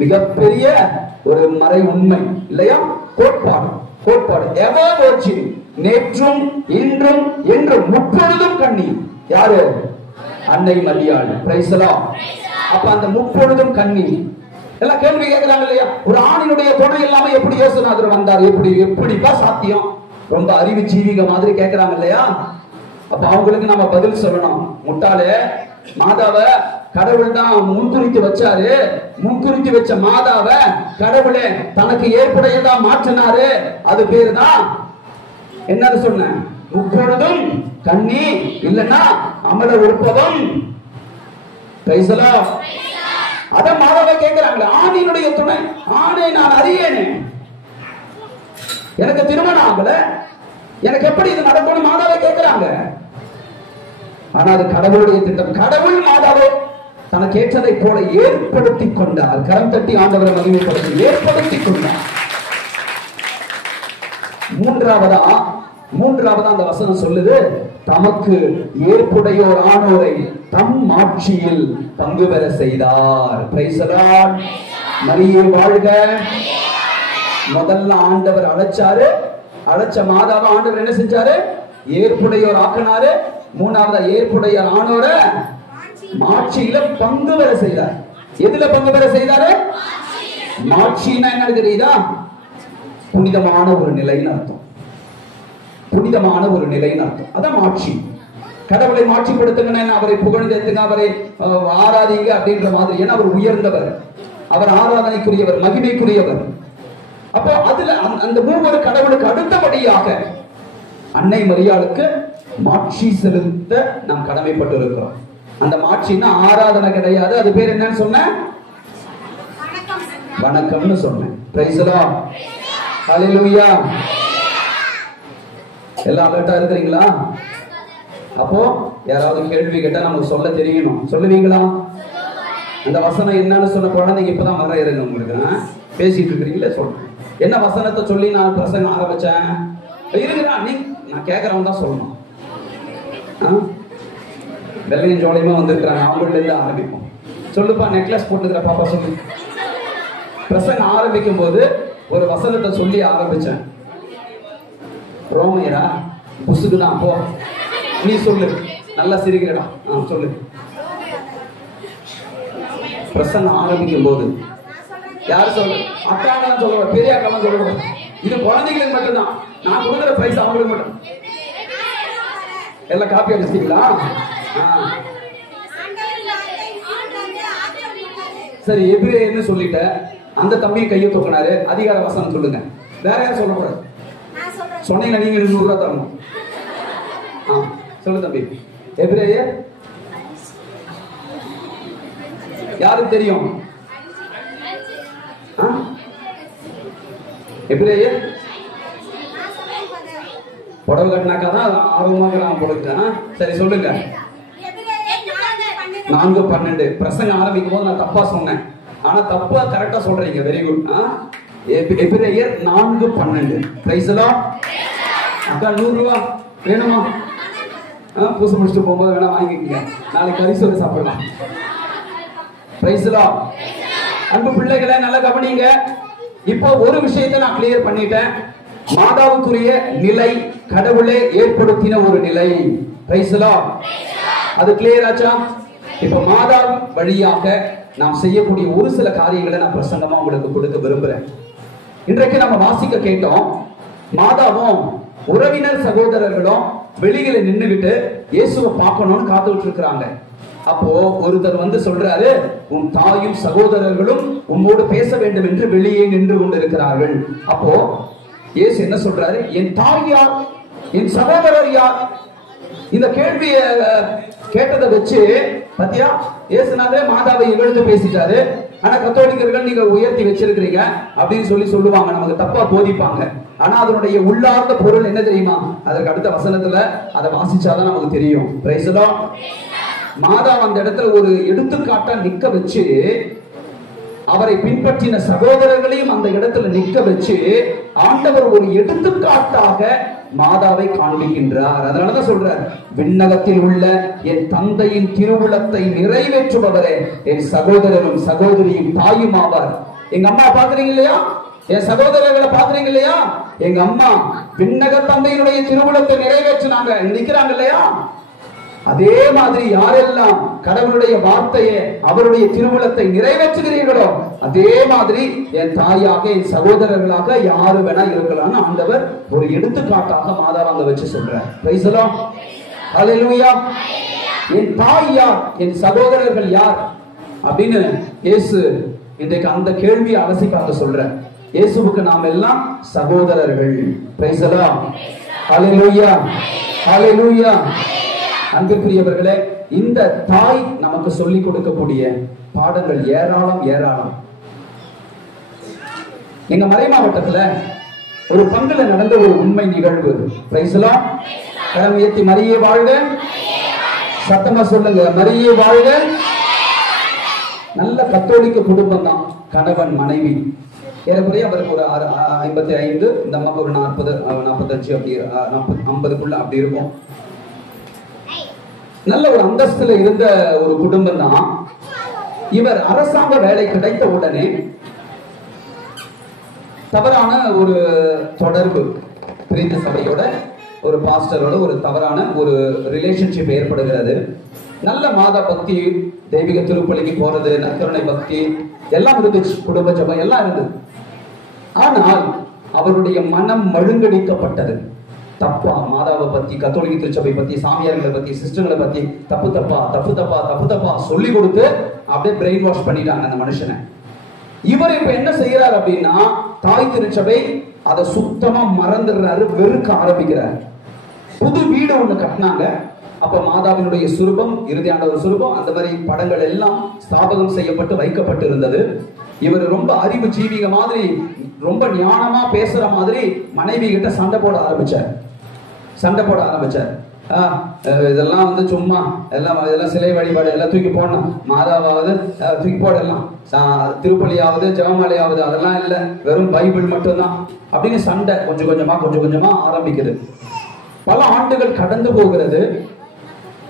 மிகப்பெரிய ஒரு மறை உண்மை இல்லையா? கோட்பாடு எவர் வர்ஜின், நேற்றும் இன்றும் என்றும் முப்பொழுதும் கன்னி. யாரு? அன்னை மரியாள். Praise the Lord. அப்ப அந்த முப்பொழுதும் கன்னி எல்லாம் கேள்வி கேட்கிறாங்க இல்லையா? ஒரு ஆணினுடைய துணை இல்லாம எப்படி இயேசுநாதர் வந்தார்? எப்படிப்பா சாத்தியம்? ரொம்ப அறிவு ஜீவிக மாதிரி கேட்கிறாங்க இல்லையா? அப்ப அவங்களுக்கு நம்ம பதில் சொல்லணும். முட்டாளே, மாதாவை கடவுள் தான் முன்குறித்து வச்சாரு. முன்குறித்து வச்ச மாதாவை கடவுளே தனக்கு ஏற்புடையதா மாற்றினாரு. அது பேரு தான் என்னது சொன்ன? முப்பொழுதும் கன்னி, இல்லன்னா அமல உற்பவம். Price the Lord. அத மாதாவை கேட்கிறாங்களே, ஆணினுடைய துணை, ஆணை நான் அறியேனே, எனக்கு திருமணம் ஆகல, எனக்கு எப்படி இது நடக்கும்னு மாதாவை கேட்கிறாங்க. ஆனா அது கடவுளுடைய திட்டம். கடவுள் மாதாவை தனக்கு ஏற்றதை போல ஏற்படுத்தி கொண்டார். கரம் தட்டி ஆண்டவரை மகிமைப்படுத்தி ஏற்படுத்தி கொண்டார். மூன்றாவதா மூன்றாவது அந்த வசனம் சொல்லுது, தமக்கு ஏற்புடையோர் ஆனோரை தம் ஆட்சியில் பங்கு பெற செய்தார். Price the Lord. மரியே வாழ்க. முதல்ல ஆண்டவர் அழைச்சாரு, அழைச்ச மாதாவை ஆண்டவர் என்ன செஞ்சாரு? ஏற்புடையோர் ஆக்கினாரு. மூணாவது ஏற்புடையோர் ஆனோர மாட்சியில பங்கு பெற செய்தார். எதுல பங்கு பெற செய்தாரு? மாட்சினா என்ன தெரியுதா? புனிதமான ஒரு நிலைன்னு அர்த்தம். புனிதமான ஒரு நிலைன்னு அர்த்தம். அதான் மாட்சி. கடவுளை மாட்சிப்படுத்துங்க, அவரை புகழ்ந்தேத்துங்க, அவரை ஆராதிங்க அப்படின்ற மாதிரி. ஏன்னா அவர் உயர்ந்தவர், அவர் ஆராதனைக்குரியவர், மகிமைக்குரியவர். அப்போ அதுல அந்த மூவரு கடவுளுக்கு அடுத்தபடியாக அன்னை மரியாளுக்கு மாட்சி செலுத்த நாம் கடமைப்பட்டு இருக்கிறோம். அந்த மாட்சின்னா ஆராதனை கிடையாது. அது பேர் என்னன்னு சொன்ன? வணக்கம்னு சொன்னேன். Praise the Lord. ஹல்லேலூயா. எல்லாம் அலர்ட்டா இருக்கிறீங்களா? அப்போ யாராவது கேள்வி கேட்டா நமக்கு சொல்ல தெரியணும். சொல்லுவீங்களா? அந்த வசனம் என்னன்னு சொன்ன குழந்தைங்க இப்பதான் வர இருங்க. உங்களுக்கு பேசிட்டு இருக்கிறீங்களே, சொல்றேன். என்ன வசனத்தை சொல்லி நான் பிரசங்கம் ஆரம்பிச்சேன்? இருக்குதா? நீ நான் கேட்கறவன் தான் சொல்லணும். வெள்ளையும் ஜோலியுமா வந்திருக்கிறாங்க, அவங்கள்ட்ட இருந்து ஆரம்பிப்போம். சொல்லுப்பா, நெக்லஸ் போட்டுக்கிற பாப்பா சொல்லு. பிரசங்கம் ஆரம்பிக்கும் போது ஒரு வசனத்தை சொல்லி ஆரம்பிச்சேன். ரோமையரா புசுக்குதான், போ நீ சொல்லு. நல்லா சிரிக்கிறடா. சொல்லு. பிரசங்கம் ஆரம்பிக்கும் போது யார் சொல்லு? அக்காலாம் சொல்லுவா, பெரிய அக்காலாம் சொல்லுவா. இது குழந்தைங்களுக்கு மட்டும்தான். நான் கொடுக்குற பிரைஸ் அவங்களுக்கு மட்டும். எல்லாம் காப்பி அடிச்சிட்டீங்களா? சரி, எபிரேயர்னு சொல்லிட்ட. அந்த தம்பியை கையை தூக்கினாரு. அதிகார வசனம் சொல்லுங்க. வேற யாரும் சொல்லக்கூடாது. சொன்னீங்கன்னா நீங்க 100 ரூபாய் தரணும். சொல்லு தம்பி. எபிரேயர் யாருக்கு தெரியும்? எபிரேயர் புடவை கட்டினாக்கா தான் ஆர்வமாக கொடுத்தேன். சரி சொல்லுங்க. 4:12. பிரசங்க ஆரம்பிக்கும் போது நான் தப்பா சொன்னேன். ஆனா தப்பா கரெக்டா சொல்றீங்க. Very good. எபிரேயர் 4:12. Price the Lord. அக்கா 100 ரூபாய் வேணுமா? பூசை முடிச்சுட்டு போகும்போது வேணா வாங்கிக்கங்க. நாளைக்கு கரிசோறு சாப்பிடலாம். Price the Lord. அன்பு பிள்ளைகளை நல்லா கவனிங்க. இப்போ ஒரு விஷயத்தை நான் கிளியர் பண்ணிட்டேன். மாதாவுக்குரிய நிலை கடவுளே ஏற்படுத்தின ஒரு நிலை. Price the Lord. அது கிளியர் ஆச்சா? இப்ப மாதா வழியாக நாம் செய்யக்கூடிய ஒரு சில காரியங்களை நான் பிரசங்கமா உங்களுக்கு கொடுக்க விரும்புறேன். இன்றைக்கு நம்ம வாசிக்க கேட்டோம். மாதாவும் உறவினர் சகோதரர்களும் வெளியில நின்னுகிட்டு இயேசுவை பார்க்கணும்னு காத்துட்டு இருக்கிறாங்க. அப்போ ஒருத்தர் வந்து சொல்றாரு, உன் தாயும் சகோதரர்களும் உம்மோடு பேச வேண்டும் என்று வெளியே நின்று கொண்டிருக்கிறார்கள். அப்போ இயேசு என்ன சொல்றாரு? என் தாய் யார்? என் சகோதரர் யார்? இந்த கேள்விய கேட்டதை வச்சு பத்தியா இயேசுனாவே மாதாவை இகழ்ந்து பேசிட்டாரு. ஆனா கத்தோலிக்கர்கள் நீங்க உயர்த்தி வச்சிருக்கிறீங்க அப்படின்னு சொல்லுவாங்க, நமக்கு தப்பா போதிப்பாங்க. ஆனா அதனுடைய உள்ளார்ந்த பொருள் என்ன தெரியுமா? அதற்கு அடுத்த வசனத்துல அதை வாசிச்சாதான் நமக்கு தெரியும். Price the Lord. மாதா அந்த இடத்துல ஒரு எடுத்துக்காட்டா நிக்க வச்சு அவரை பின்பற்றின சகோதரர்களையும் அந்த இடத்துல நிக்க வச்சு ஆண்டவர் ஒரு எடுத்துக்காட்டாக மாதாவை காண்பிக்கின்றார். அதனாலதான் சொல்றார், விண்ணகத்தில் உள்ள என் தந்தையின் திருவுளத்தை நிறைவேற்றுபவரே என் சகோதரரும் சகோதரியும் தாயும் ஆவார். எங்க அம்மா பாக்குறீங்க இல்லையா? என் சகோதரர்களை பாக்குறீங்க இல்லையா? எங்க அம்மா விண்ணக தந்தையினுடைய திருவுளத்தை நிறைவேற்றினாங்க, நிக்கிறாங்க இல்லையா? அதே மாதிரி யாரெல்லாம் கடவுளுடைய வார்த்தையை அவருடைய திருவுளத்தை நிறைவேற்றுகிறீர்களோ அதே மாதிரி என் தாயாக என் சகோதரர்களாக யாரு வேணா இருக்கலாம்னு ஆண்டவர் ஒரு எடுத்துக்காட்டாக மாதாவாங்க வச்சு சொல்றார். Price the Lord. ஹல்லேலூயா. என் தாய் யார், என் சகோதரர்கள் யார் அப்படின்னு இயேசு இன்றைக்கு அந்த கேள்வியை அலசி பார்க்க சொல்றார். இயேசுவுக்கு நாம் எல்லாம் சகோதரர்கள். Praise the Lord. Hallelujah. Hallelujah. அன்புக்குரியவர்களே, இந்த தாய் நமக்கு சொல்லிக் கொடுக்கக்கூடிய பாடங்கள் ஏராளம் ஏராளம். எங்க மறை மாவட்டத்துல ஒரு பங்குல நடந்த ஒரு உண்மை நிகழ்வு. Praise the Lord. கரம் உயர்த்தி மரியே வாழ்க. சத்தமா சொல்லுங்க, மரியே வாழ்க. நல்ல கத்தோலிக்க குடும்பம் தான். கணவன் மனைவி ஏறக்குறைய அவருக்கு ஒரு 55, இந்த அம்மாவுக்கு ஒரு 40, 45 அப்படி 50க்குள்ள அப்படி இருக்கும். நல்ல ஒரு அந்தஸ்துல இருந்த ஒரு குடும்பம் தான். இவர் அரசாங்க வேலை கிடைத்த உடனே தவறான ஒரு தொடர்பு, பிரிந்த சபையோட ஒரு பாஸ்டரோட ஒரு தவறான ஒரு ரிலேஷன்ஷிப் ஏற்படுகிறது. நல்ல மாதா பக்தி, தெய்வீக திருப்பலிக்கு போறது, நற்கருணை பக்தி எல்லாம் இருந்துச்சு, குடும்ப ஜபம் எல்லாம் இருந்தது. ஆனால் அவருடைய மனம் மழுங்கடிக்கப்பட்டது. தப்பா மாதாவை பத்தி, கத்தோலிக்க திருச்சபை பத்தி, சாமியார்களை பத்தி, சிஸ்டர்களை பத்தி தப்பு தப்பா சொல்லி கொடுத்து அப்படியே பிரெயின் வாஷ் பண்ணிட்டாங்க அந்த மனுஷனை. இவர் இப்ப என்ன செய்யறாரு அப்படின்னா, தாய் திருச்சபை அதை சுத்தமா மறந்துடுறாரு, வெறுக்க ஆரம்பிக்கிறார். புது வீடு ஒண்ணு கட்டினாங்க. அப்ப மாதாவினுடைய சுரூபம், இறுதியான ஒரு சுரூபம், அந்த மாதிரி படங்கள் எல்லாம் ஸ்தாபகம் செய்யப்பட்டு வைக்கப்பட்டு இருந்தது. இவர் ரொம்ப அறிவு ஜீவிக மாதிரி, ரொம்ப ஞானமா பேசுற மாதிரி மனைவி கிட்ட சண்டை போட ஆரம்பிச்சார். இதெல்லாம் வந்து சும்மா இதெல்லாம் சிலை வழிபாடு எல்லாம் தூக்கி போடணும், மாதாவாவது தூக்கி போடலாம், திருப்பலியாவது ஜெபமாலையாவது அதெல்லாம் இல்லை, வெறும் பைபிள் மட்டும்தான் அப்படின்னு சண்டை கொஞ்சம் கொஞ்சமா ஆரம்பிக்குது. பல ஆண்டுகள் கடந்து போகிறது.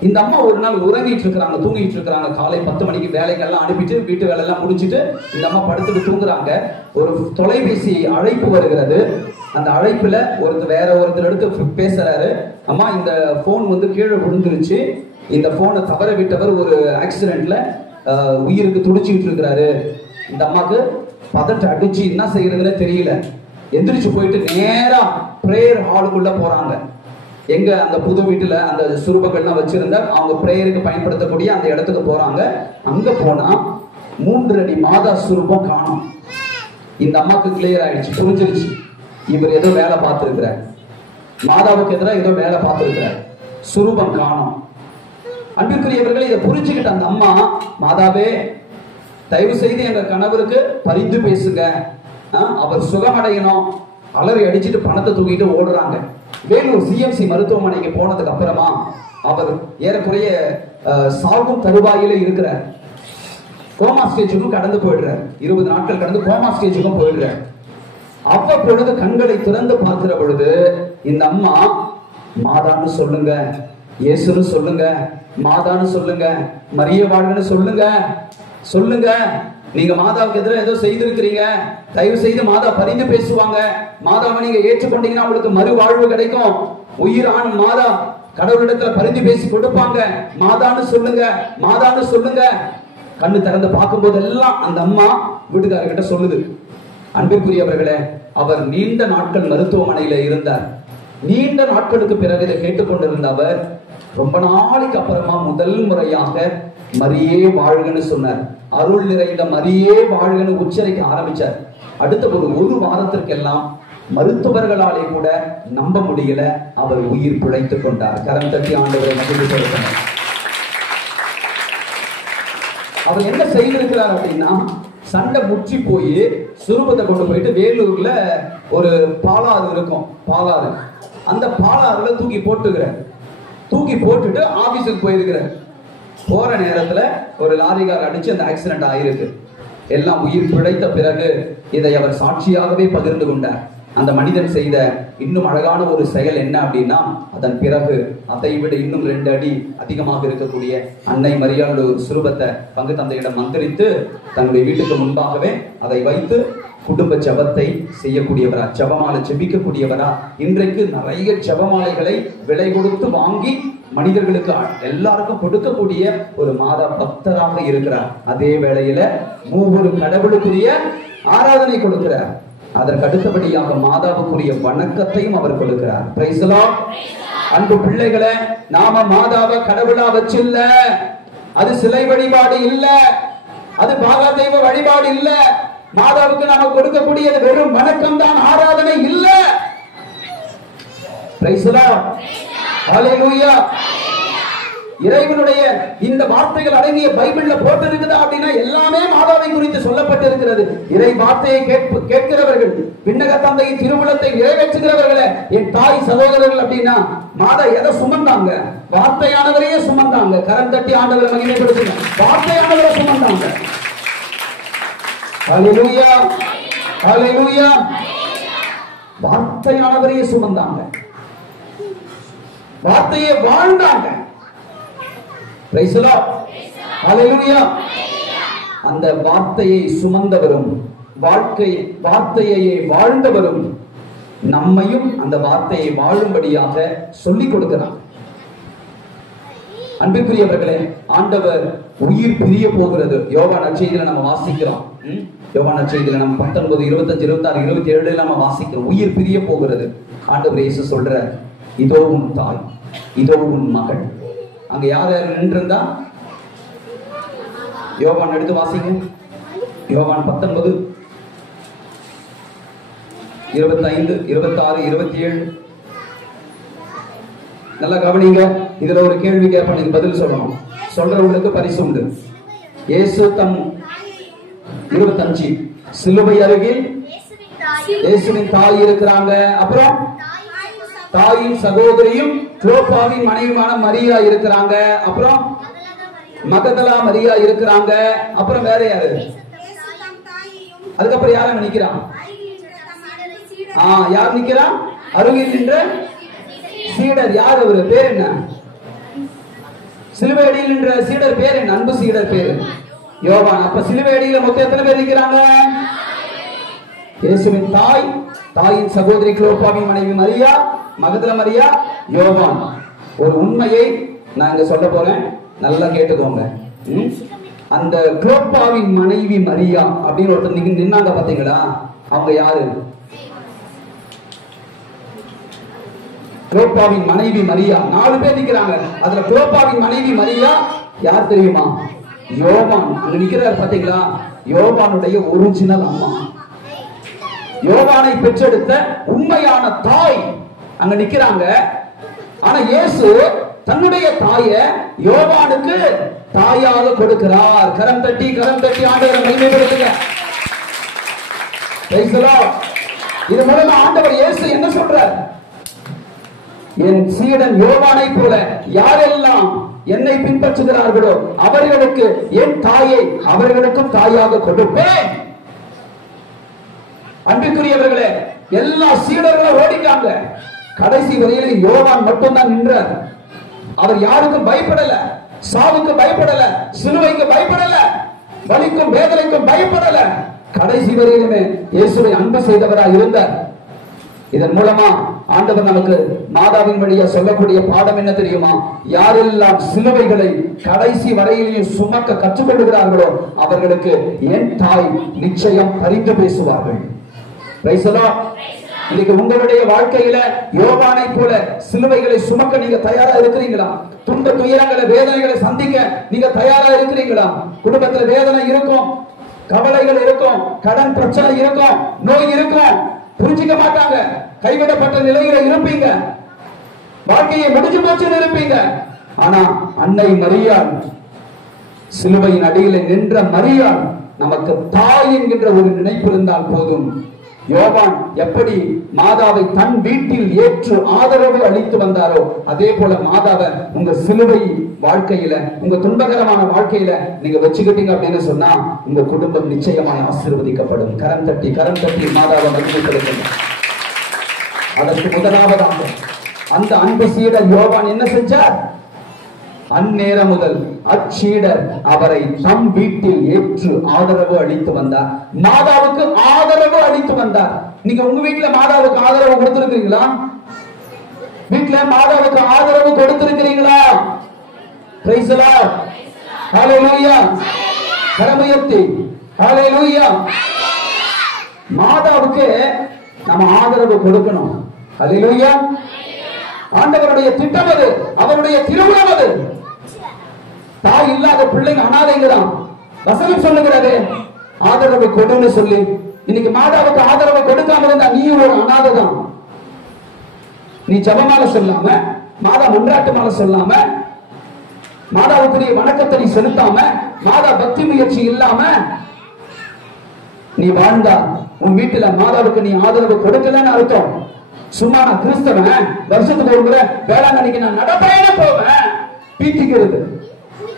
இந்த அம்மா ஒரு நாள் உறங்கிட்டு இருக்கிறாங்க, தூங்கிட்டு இருக்கிறாங்க. காலை 10 மணிக்கு வேலைக்கெல்லாம் அனுப்பிட்டு வீட்டு வேலை எல்லாம் முடிச்சுட்டு இந்த அம்மா படுத்துட்டு தூங்குறாங்க. ஒரு தொலைபேசி அழைப்பு வருகிறது. அந்த அழைப்புல வேற ஒருத்தர் எடுத்து பேசுறாரு. அம்மா, இந்த போன் வந்து கீழே விழுந்துருச்சு, இந்த போனை தவற விட்டவர் ஒரு ஆக்சிடென்ட்ல உயிருக்கு துடிச்சுட்டு இருக்கிறாரு. இந்த அம்மாக்கு பதட்ட அடிச்சு என்ன செய்யறதுன்னு தெரியல. எந்திரிச்சு போயிட்டு நேரா பிரேயர் ஹாலுக்குள்ள போறாங்க. எங்க அந்த புது வீட்டுல அந்த சுரூபங்கள்லாம் வச்சிருந்த அவங்க பிரேயருக்கு பயன்படுத்தக்கூடிய அந்த இடத்துக்கு போறாங்க. அங்க போனா 3 அடி மாதா சுரூபம் காணும். இந்த அம்மாக்கு கிளியர் ஆயிடுச்சு, புரிஞ்சிருச்சு, இவர் ஏதோ வேலை பார்த்திருக்கிறார், மாதாவுக்கு எதிராக ஏதோ வேலை பார்த்திருக்கிறார், சுரூபம் காணும். அன்பிற்குரியவர்கள் இதை புரிஞ்சுக்கிட்ட அந்த அம்மா, மாதாவே தயவு செய்து எங்க கணவருக்கு பரிந்து பேசுங்க, அவர் சுகமடையணும், அலறி அடிச்சுட்டு பணத்தை தூக்கிட்டு ஓடுறாங்க. வேலூர் சிஎம்சி மருத்துவமனைக்கு போனதுக்கு அப்புறமா அவர் ஏறக்குறைய சாகும் தருவாயில இருக்கிறார். கோமா ஸ்டேஜுக்கும் கடந்து போயிடுறார். 20 நாட்கள் கடந்து கோமா ஸ்டேஜுக்கும் போயிடுறார். அவ்வப்பொழுது கண்களை திறந்து பார்க்கிற பொழுது இந்த அம்மா, மாதான்னு சொல்லுங்க, இயேசுன்னு சொல்லுங்க, மாதான்னு சொல்லுங்க, மரிய வாழ்ன்னு சொல்லுங்க, நீங்க மாதாவுக்கு எதிராக ஏதோ செய்திருக்கிறீங்க, தயவு செய்து மாதா பரிந்து பேசுவாங்க, மாதாவை நீங்க ஏற்றுக்கொண்டீங்கன்னா உங்களுக்கு மறுவாழ்வு கிடைக்கும், உயிரான மாதா கடவுளிடத்துல பரிந்து பேசி கொடுப்பாங்க, மாதான்னு சொல்லுங்க. கண்ணு திறந்து பார்க்கும் போது எல்லாம் அந்த அம்மா வீட்டுக்காரர்கிட்ட சொல்லுது. அன்பிற்குரியவர்களே, அவர் நீண்ட நாட்கள் மருத்துவமனையில இருந்தார். நீண்ட நாட்களுக்கு பிறகு இதை கேட்டுக்கொண்டிருந்த அவர் ரொம்ப நாளைக்கு அப்புறமா முதல் முறையாக மரியே வாழ்கன்னு சொன்னார். அருள் நிறைந்த மரியே வாழ்கன்னு உச்சரிக்க ஆரம்பிச்சார். அடுத்த ஒரு வாரத்திற்கெல்லாம் மருத்துவர்களாலே கூட நம்ப முடியல, அவர் உயிர் பிழைத்துக் கொண்டார். கரம் தட்டி ஆண்டவரை மகிழ்ச்சிப்படுத்தினார். அவர் என்ன செய்திருக்கிறார் அப்படின்னா, சண்டை முற்றி போய் சுரூபத்தை கொண்டு போயிட்டு வேலூர்ல ஒரு பாலாறு இருக்கும், பாலாறு, அந்த பாலாறுல தூக்கி போட்டுட்டு ஆபீஸுக்கு போயிருக்கிறார். போற நேரத்துல ஒரு லாரிகார் அடிச்சு அந்த ஆக்சிடென்ட் ஆயிருக்கு. எல்லாம் உயிர் பிழைத்த பிறகு இதை அவர் சாட்சியாகவே பகிர்ந்து கொண்டார். அந்த மனிதன் செய்த இன்னும் அழகான ஒரு செயல் என்ன அப்படின்னா, அதன் பிறகு அதை விட இன்னும் 2 அடி அதிகமாக இருக்கக்கூடிய அன்னை மரியாளுடைய ஒரு சுரூபத்தை பங்கு தந்தையிடம் மந்திரித்து தன்னுடைய வீட்டுக்கு முன்பாகவே அதை வைத்து குடும்ப ஜபத்தை செய்யக்கூடியவரா, ஜபமாலை ஜெபிக்கக்கூடியவரா. இன்றைக்கு நிறைய ஜபமாலைகளை விலை கொடுத்து வாங்கி மனிதர்களுக்கு எல்லாருக்கும் கொடுக்கக்கூடிய ஒரு மாதா பக்தராக இருக்கிறார். அதே வேளையில 3 கடவுளுக்குரிய ஆராதனை கொடுக்கிறார். அதற்கு அடுத்தபடியாக மாதாவுக்குரிய வணக்கத்தையும் அவர் கொடுக்கிறார். Price the Lord. அன்பு பிள்ளைகளே, நாம மாதாவை கடவுளா வச்சில்ல, அது சிலை வழிபாடு இல்ல, அது பாகா தெய்வ வழிபாடு இல்ல. மாதாவுக்கு நாம கொடுக்கக்கூடியது வெறும் வணக்கம் தான், ஆராதனை இல்ல. Praise the Lord. ஹalleluya. இறைவனுடைய இந்த வார்த்தைகள் அடங்கிய பைபிள்ல போட்டிருக்குதா அப்படின்னா எல்லாமே மாதாவை குறித்து சொல்லப்பட்டு இருக்கிறது. இறை வார்த்தையை கேட்கிறவர்கள், விண்ணக தந்தையின் திருவுளத்தை நிறைவேற்றுகிறவர்களே, என் தாய் சகோதரர்கள் அப்படின்னா மாதா எதை சுமந்தாங்க? வார்த்தையானவரையே சுமந்தாங்க. கரம் தட்டி ஆண்டவரை மகிமைப்படுத்துங்க. வார்த்தையானவரை சுமந்தாங்க. ஹalleluya. ஹல்லேலூயா. வார்த்தையானவரையே சுமந்தாங்க, வார்த்தையை வாழ்ந்தாங்க. Praise the Lord. ஹல்லேலூயா. அந்த வார்த்தையை சுமந்தவரும் வார்த்தையை வாழ்ந்தவரும் நம்மையும் அந்த வார்த்தையை வாழும்படியாக சொல்லிக் கொடுக்கிறார். அன்பிற்குரியவர்களே, ஆண்டவர் உயிர் பிரிய போகிறது. யோவான் நற்செய்தியில நம்ம வாசிக்கிறோம். யோவான் நற்செய்தியில நம்ம 19, 25, 26, 27 நம்ம வாசிக்கிறோம். உயிர் பிரிய போகிறது. ஆண்டவர் இயேசு சொல்ற, இதோ உன் தாய், இதோ உன் மகள். அங்க யார் யார் நின்றிருந்தா? யோவான் எடுத்து வாசிங்க. யோவான் 19, 25, 26, 27. நல்லா கவனிங்க. இதுல ஒரு கேள்வி கேட்பேன், நீங்க பதில் சொல்லணும். சொல்றவங்களுக்கு பரிசு உண்டு. இயேசு தம் 25 சிலுவை அருகில் இயேசுவின் தாய் இருக்கிறாங்க. அப்புறம் தாயின் சகோதரியும் கிலோப்பாவின் மனைவியான மரியா இருக்கிறாங்க. அப்புறம் மகதலா மரியா இருக்கிறாங்க. அப்புறம் வேற யாரு? அதுக்கப்புறம் யார நிக்கிறான்? யார் நிக்கிறான்? அருகில் நின்ற சீடர். யார் அவரு? பேர் என்ன? சிலுவை அடியில் நின்ற சீடர் பேர் என்ன? அன்பு சீடர் பேரு யோவான். அப்ப சிலுவை அடியில மொத்தம் எத்தனை பேர் நிக்கிறாங்க? இயேசுவின் தாய், தாயின் சகோதரி கிலோப்பாவின் மனைவி மரியா, மகதல மரியா, யோவான். ஒரு உண்மையை நான் இங்க சொல்ல போறேன், நல்லா கேட்டுக்கோங்க. அந்த கிலோப்பாவின் மனைவி மரியா அப்படின்னு ஒருத்தர் நின்னாங்க பாத்தீங்களா? அவங்க யாரு? கிலோப்பாவின் மனைவி மரியா. 4 பேர் நிக்கிறாங்க. அதுல கிலோப்பாவின் மனைவி மரியா யார் தெரியுமா? யோவான். அங்க நிக்கிறார் பாத்தீங்களா? யோவானுடைய ஒரிஜினல் அம்மா, யோவானை பெற்றெடுத்த உண்மையான தாய் அங்க நிக்கிறாங்க. ஆனா இயேசு தன்னுடைய தாய யோவானுக்கு தாயாக கொடுக்கிறார். கரம் தட்டி ஆண்டவரை மகிமைப்படுத்துங்க. Price the Lord. இது மூலமா ஆண்டவர் இயேசு என்ன சொல்றார்? என் சீடன் யோவானை போல யாரெல்லாம் என்னை பின்பற்றுகிறார்களோ அவர்களுக்கு என் தாயை அவர்களுக்கும் தாயாக கொடுப்பேன். அன்பிற்குரியவர்களே, எல்லா சீடர்களும் ஓடிட்டாங்க. கடைசி வரையில் யோவான் மட்டும்தான் நின்றார். அவர் யாருக்கும் பயப்படல, சாவுக்கு பயப்படல, சிலுவைக்கு பயப்படல, வலிக்கும் வேதனைக்கும் பயப்படல. கடைசி வரையிலுமே இயேசுவை அன்பு செய்தவராக இருந்தார். இதன் மூலமா ஆண்டவர் நமக்கு மாதாவின் வழியா சொல்லக்கூடிய பாடம் என்ன தெரியுமா? யாரெல்லாம் சிலுவைகளை கடைசி வரையிலேயும் சுமக்க கற்றுக்கொள்கிறார்களோ அவர்களுக்கு என் தாய் நிச்சயம் பரிந்து பேசுவார்கள். Price the Lord. இன்னைக்கு உங்களுடைய வாழ்க்கையில யோவானை போல சிலுவைகளை சுமக்க நீங்க தயாரா இருக்கிறீங்களா? துன்ப துயரங்களை வேதனைகளை சந்திக்க நீங்க தயாரா இருக்கிறீங்களா? குடும்பத்துல வேதனை இருக்கும், கவலைகள் இருக்கும், கடன் பிரச்சனை இருக்கும், நோய் இருக்கும், புரிஞ்சிக்க மாட்டாங்க, கைவிடப்பட்ட நிலையில இருப்பீங்க, வாழ்க்கையை முடிஞ்சு போச்சுன்னு இருப்பீங்க. ஆனா அன்னை மரியாள், சிலுவையின் அடியில நின்ற மரியாள் நமக்கு தாய் என்கின்ற ஒரு நினைப்பு இருந்தால் போதும். யோவான் எப்படி மாதாவை தன் வீட்டில் ஏற்று ஆதரவு அளித்து வந்தாரோ அதே போல மாதாவை உங்க சிலுவை வாழ்க்கையில, உங்க துன்பகரமான வாழ்க்கையில நீங்க வச்சுக்கிட்டீங்க அப்படின்னு சொன்னா உங்க குடும்பம் நிச்சயமாய் ஆசீர்வதிக்கப்படும். கரம் தட்டி மாதாவை மகிமைப்படுத்துங்க. அதற்கு முதலாவதாக அந்த அன்பு சீடர் யோவான் என்ன செஞ்சார்? அந்நேரம் முதல் அச்சீடர் அவரை தம் வீட்டில் ஏற்று ஆதரவு அளித்து வந்தார். மாதாவுக்கு ஆதரவு அளித்து வந்தார். நீங்க உங்க வீட்டுல மாதாவுக்கு ஆதரவு கொடுத்திருக்கிறீங்களா? வீட்டுல மாதாவுக்கு ஆதரவு கொடுத்திருக்கிறீங்களா? Price the Lord. ஹalleluya. கரமுயர்த்தி ஹalleluya. மாதாவுக்கு நம்ம ஆதரவு கொடுக்கணும். ஹalleluya. ஆண்டவருடைய திட்டம் அது, அவருடைய திருவுளம் அது. தாய் இல்லாத பிள்ளைங்க அனாதைங்கிறான் வசனம் சொல்லுகிறது. ஆதரவு கொடுன்னு சொல்லி இன்னைக்கு மாதாவுக்கு ஆதரவு கொடுக்காம இருந்தா நீ ஒரு அனாதை தான். நீ ஜபமால சொல்லாம, மாதா மன்றாட்டு மால சொல்லாம, மாதாவுக்குரிய வணக்கத்தை நீ செலுத்தாம, மாதா பக்தி முயற்சி இல்லாம நீ வாழ்ந்தா உன் வீட்டுல மாதாவுக்கு நீ ஆதரவு கொடுக்கலன்னு அர்த்தம். சும்மா நான் கிறிஸ்தவன், வருஷத்துக்கு ஒரு முறை வேளாங்கண்ணிக்கு நான் நடப்பயணம் போவேன், பீத்திக்கிறது,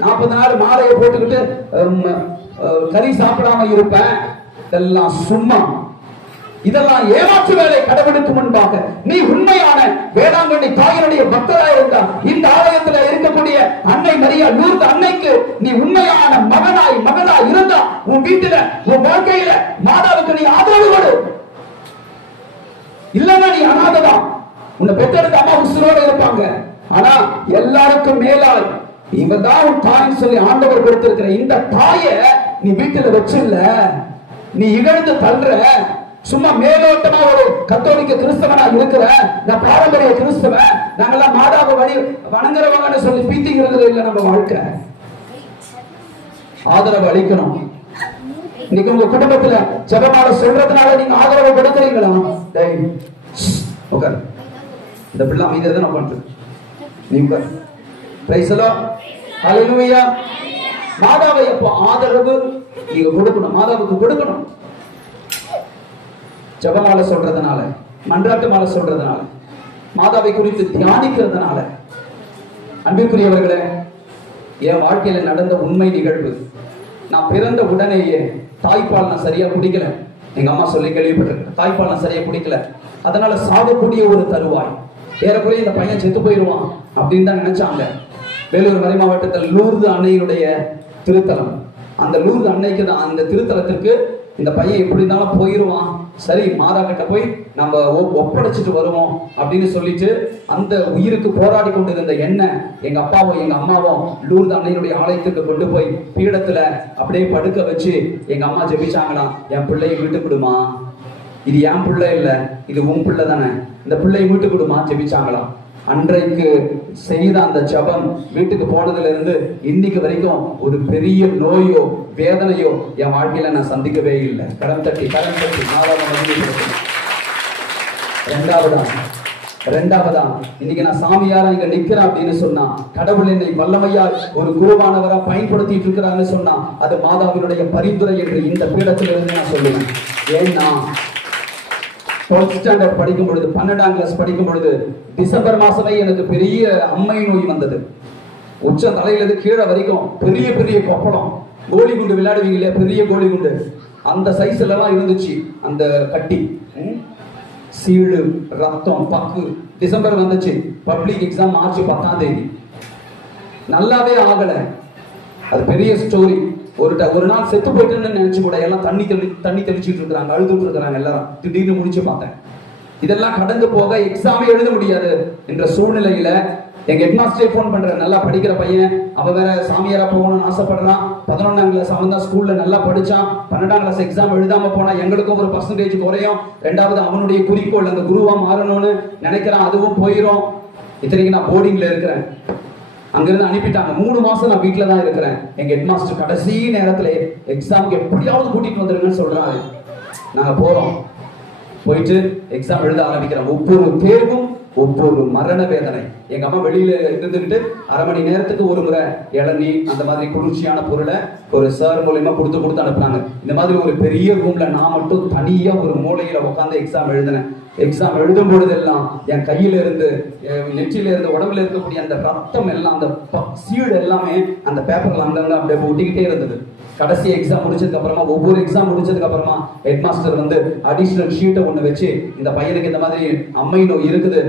40 நாள் மாலையை போட்டுக்கிட்டு கறி சாப்பிடாம இருப்பேன், இதெல்லாம் சும்மா. இதெல்லாம் ஏமாற்று வேலை. கடவுளுக்கு முன்பாக நீ உண்மையான வேளாங்கண்ணி தாயினுடைய பக்தராக இருந்தா, இந்த ஆலயத்தில் இருக்கக்கூடிய அன்னை மரியா லூர்து அன்னைக்கு நீ உண்மையான மகனாய் இருந்தா, உன் வீட்டுல உன் வாழ்க்கையில மாதாவுக்கு நீ ஆதரவு கொடு. இல்லன்னா நீ அனாதைதான். உன்னை பெற்றெடுத்த அம்மா உசுரோட இருப்பாங்க. ஆனா எல்லாருக்கும் மேலாய் இவன் தான் உன் தாய்ன்னு சொல்லி ஆண்டவர் கொடுத்திருக்கிற இந்த தாயை நீ வீட்டுல வச்சில்ல, நீ இகழ்ந்து தள்ளுற. சும்மா மேலோட்டமா ஒரு கத்தோலிக்க கிறிஸ்தவனா இருக்கிற, நான் பாரம்பரிய கிறிஸ்தவன், நாங்கெல்லாம் மாதாவை வணங்குறவங்கன்னு சொல்லி பீத்திங்கிறது இல்ல நம்ம வாழ்க்கை. ஆதரவு அளிக்கணும். இன்னைக்கு உங்க குடும்பத்துல ஜெபமால சொல்றதுனால நீங்க ஆதரவு கொடுக்குறீங்களா? உட்கார். இந்த பிள்ளை அமைதியா தான் நான் பண்றேன். நீ உட்கார். Praise the Lord. ஹல்லேலூயா. மாதாவை எப்போ ஆதரவு நீங்க கொடுக்கணும், மாதாவுக்கு கொடுக்கணும். ஜெபமால சொல்றதுனால, மன்றாட்டு மாலை சொல்றதுனால, மாதாவை குறித்து தியானிக்கிறதுனால. அன்பிற்குரியவர்களே, என் வாழ்க்கையில நடந்த உண்மை நிகழ்வு. நான் பிறந்த உடனேயே தாய்ப்பால் நான் சரியா குடிக்கல. எங்க அம்மா சொல்லி கேள்விப்பட்டிருக்கேன். தாய்ப்பால் நான் சரியா குடிக்கல, அதனால சாகக்கூடிய ஒரு தருவாய். ஏறக்குறைய இந்த பையன் செத்து போயிடுவான் அப்படின்னு தான் நினைச்சாங்க. வேலூர் மறை மாவட்டத்தில் லூர்து அன்னையினுடைய திருத்தலம். அந்த லூர்து அன்னைக்கு தான், அந்த திருத்தலத்துக்கு இந்த பையன் எப்படி இருந்தாலும் போயிருவான், சரி மாதா கிட்ட போய் நம்ம ஒப்படைச்சிட்டு வருவோம் அப்படின்னு சொல்லிட்டு அந்த உயிருக்கு போராடி கொண்டிருந்த என்ன எங்க அப்பாவும் எங்க அம்மாவும் லூர்து அன்னையினுடைய ஆலயத்துக்கு கொண்டு போய் பீடத்துல அப்படியே படுக்க வச்சு எங்க அம்மா ஜெபிச்சாங்களாம், என் பிள்ளையை வீட்டு கொடுமா, இது என் பிள்ளை இல்ல, இது உன் பிள்ளை தானே, இந்த பிள்ளையை வீட்டு கொடுமா ஜெபிச்சாங்களாம். அன்றைக்கு செய்த அந்த ஜபம் வீட்டுக்கு போனதுல இருந்து இன்னைக்கு வரைக்கும் ஒரு பெரிய நோயோ வேதனையோ என் வாழ்க்கையில நான் சந்திக்கவே இல்லை. கரம் தட்டி ரெண்டாவதா இன்னைக்கு நான் சாமியாரா இங்க நிக்கிறேன் அப்படின்னு சொன்னா, கடவுள் என்னை வல்லமையா ஒரு குருவானவரா பயன்படுத்திட்டு இருக்கிறான்னு சொன்னா, அது மாதாவினுடைய பரிந்துரை என்று இந்த பீடத்திலிருந்து நான் சொல்லுவேன். ஏன்னா 12th ஸ்டாண்டர்ட் படிக்கும் பொழுது, 12ஆம் கிளாஸ் படிக்கும் பொழுது டிசம்பர் மாசமே எனக்கு பெரிய அம்மை நோய் வந்தது. உச்ச தலையிலிருந்து கீழே வரைக்கும் பெரிய பெரிய கொப்பளம். கோலி குண்டு விளையாடுவீங்க இல்லையா, பெரிய கோலி குண்டு அந்த சைஸ்ல எல்லாம் இருந்துச்சு. அந்த கட்டி, சீழு, ரத்தம், பக்கு. டிசம்பர் வந்துச்சு, பப்ளிக் எக்ஸாம் மார்ச் 10ஆம் தேதி. நல்லாவே ஆகல. அது பெரிய ஸ்டோரி. ஒரு நாள் செத்து போயிட்டுன்னு நினைச்சு கூட எல்லாம் தண்ணி தெளிச்சுட்டு இருக்கிறாங்க, அழுதுட்டு இருக்கிறாங்க எல்லாரும். திடீர்னு முடிச்சு பார்த்தேன். இதெல்லாம் கடந்து போக எக்ஸாமே எழுத முடியாது என்ற சூழ்நிலையில எங்க ஹெட்மாஸ்டரே போன் பண்ற, நல்லா படிக்கிற பையன், அவ வேற சாமியாரா போகணும்னு ஆசைப்படுறான். 11ஆம் கிளாஸ் அவன் தான் ஸ்கூல்ல நல்லா படிச்சான். 12ஆம் கிளாஸ் எக்ஸாம் எழுதாம போனா எங்களுக்கும் ஒரு பர்சன்டேஜ் குறையும். ரெண்டாவது அவனுடைய குறிக்கோள் அந்த குருவா மாறணும்னு நினைக்கிறான், அதுவும் போயிரும். இத்தனைக்கு நான் போர்டிங்ல இருக்கிறேன். அங்கிருந்து அனுப்பிட்டாங்க. 3 மாசம் நான் வீட்டுல தான் இருக்கிறேன். எங்க ஹெட்மாஸ்டர் கடைசி நேரத்துல எக்ஸாமுக்கு எப்படியாவது கூட்டிட்டு வந்துருங்கன்னு சொல்றாரு. நாங்க போறோம். போயிட்டு எக்ஸாம் எழுத ஆரம்பிக்கிறோம். ஒவ்வொரு தேர்வும் ஒவ்வொரு மரண வேதனை. எங்க அம்மா வெளியில இருந்துகிட்டு 1/2 மணி நேரத்துக்கு ஒரு முறை இளநீ அந்த மாதிரி குளிர்ச்சியான பொருளை ஒரு சார் மூலமா கொடுத்து அனுப்புனாங்க. இந்த மாதிரி ஒரு பெரிய ரூம்ல நான் மட்டும் தனியா ஒரு மூலையில உட்காந்து எக்ஸாம் எழுதினேன். எக்ஸாம் எழுதும் பொழுதெல்லாம் என் கையில இருந்து, நெற்றியில இருந்து, உடம்புல இருக்கக்கூடிய அந்த ரத்தம் எல்லாம், அந்த சீடு எல்லாமே அந்த பேப்பர்ல அங்கங்க அப்படியே ஒட்டிக்கிட்டே இருந்தது. கடைசி எக்ஸாம் முடிச்சதுக்கு அப்புறமா, ஒவ்வொரு எக்ஸாம் முடிச்சதுக்கு அப்புறமா ஹெட்மாஸ்டர் வந்து அடிஷனல் ஷீட்டை ஒண்ணு வச்சு, இந்த பையனுக்கு இந்த மாதிரி அம்மை நோய் இருக்குது,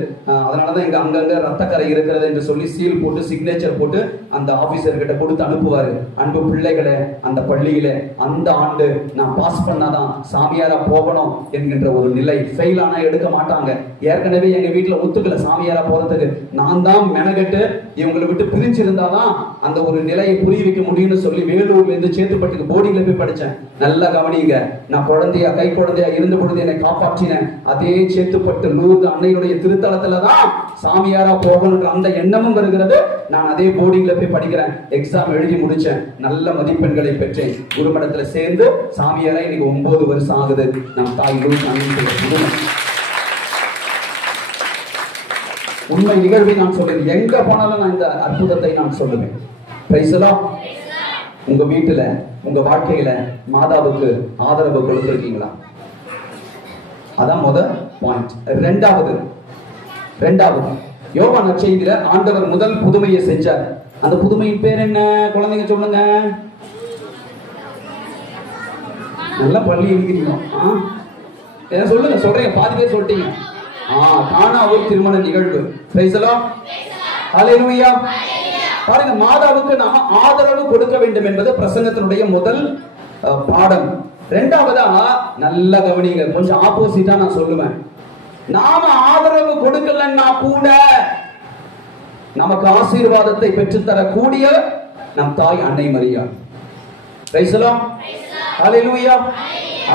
அதனாலதான் இங்க அங்கங்க ரத்தக்கரை இருக்கிறது என்று சொல்லி சீல் போட்டு சிக்னேச்சர் போட்டு அந்த ஆபீசர் கிட்ட கொடுத்து அனுப்புவாரு. அன்பு பிள்ளைகளே, அந்த பள்ளியில அந்த ஆண்டு நான் பாஸ் பண்ணாதான் சாமியாரா போகணும் என்கின்ற ஒரு நிலை. ஃபெயில் ஆனா எடுக்க மாட்டாங்க. ஏற்கனவே எங்க வீட்டுல ஒத்துக்கல சாமியாரா போறதுக்கு. நான் தான் மெனகெட்டு இவங்களை விட்டு பிரிஞ்சிருந்தாதான் அந்த ஒரு நிலையை புரிய வைக்க முடியும்னு சொல்லி வேலூர்ல இருந்து சேத்துப்பட்டுக்கு போர்டிங்ல போய் படிச்சேன். நல்லா கவனிங்க, நான் குழந்தையா கை குழந்தையா இருந்த பொழுது என்னை காப்பாற்றினேன் அதே சேத்துப்பட்டு லூர்து அன்னையுடைய திருத்தலத்துலதான் சாமியாரா போகணுன்ற அந்த எண்ணமும் வருகிறது. நான் அதே போர்டிங்ல போய் படிக்கிறேன். எக்ஸாம் எழுதி முடிச்சேன். நல்ல மதிப்பெண்களை பெற்றேன். குருமடத்துல சேர்ந்து சாமியாரா இன்னைக்கு 9 வருஷம் ஆகுது. நம் தாய் லூர்து அன்னை உண்மை நிகழ்வை நான் சொல்றேன். எங்க போனாலும் நான் இந்த அற்புதத்தை நான் சொல்லுவேன். Price the Lord. உங்க வீட்டுல, உங்க வாழ்க்கையில மாதாவுக்கு ஆதரவு கொடுத்திருக்கீங்களா? அதான் முதல் பாயிண்ட். ரெண்டாவது யோவான் நற்செய்தியில ஆண்டவர் முதல் புதுமையை செஞ்சார். அந்த புதுமையின் பேர் என்ன? குழந்தைங்க சொல்லுங்க. நல்லா பள்ளி இருக்கிறீங்க. என்ன சொல்லுங்க, சொல்றீங்க, பாதி பேர் சொல்லிட்டீங்க. கானா ஒரு திருமண நிகழ்வு. Praise the Lord. ஹalleluya. பாருங்க, மாதாவுக்கு நாம ஆதரவு கொடுக்க வேண்டும் என்பது பிரசங்கத்தினுடைய முதல் பாடம். இரண்டாவதா நல்ல கவனிங்க, கொஞ்சம் ஆப்போசிட்டா நான் சொல்லுவேன். நாம ஆதரவு கொடுக்கலன்னா கூட நமக்கு ஆசீர்வாதத்தை பெற்றுத்தரக்கூடிய நம் தாய் அன்னை மரியாள். Praise the Lord. ஹalleluya.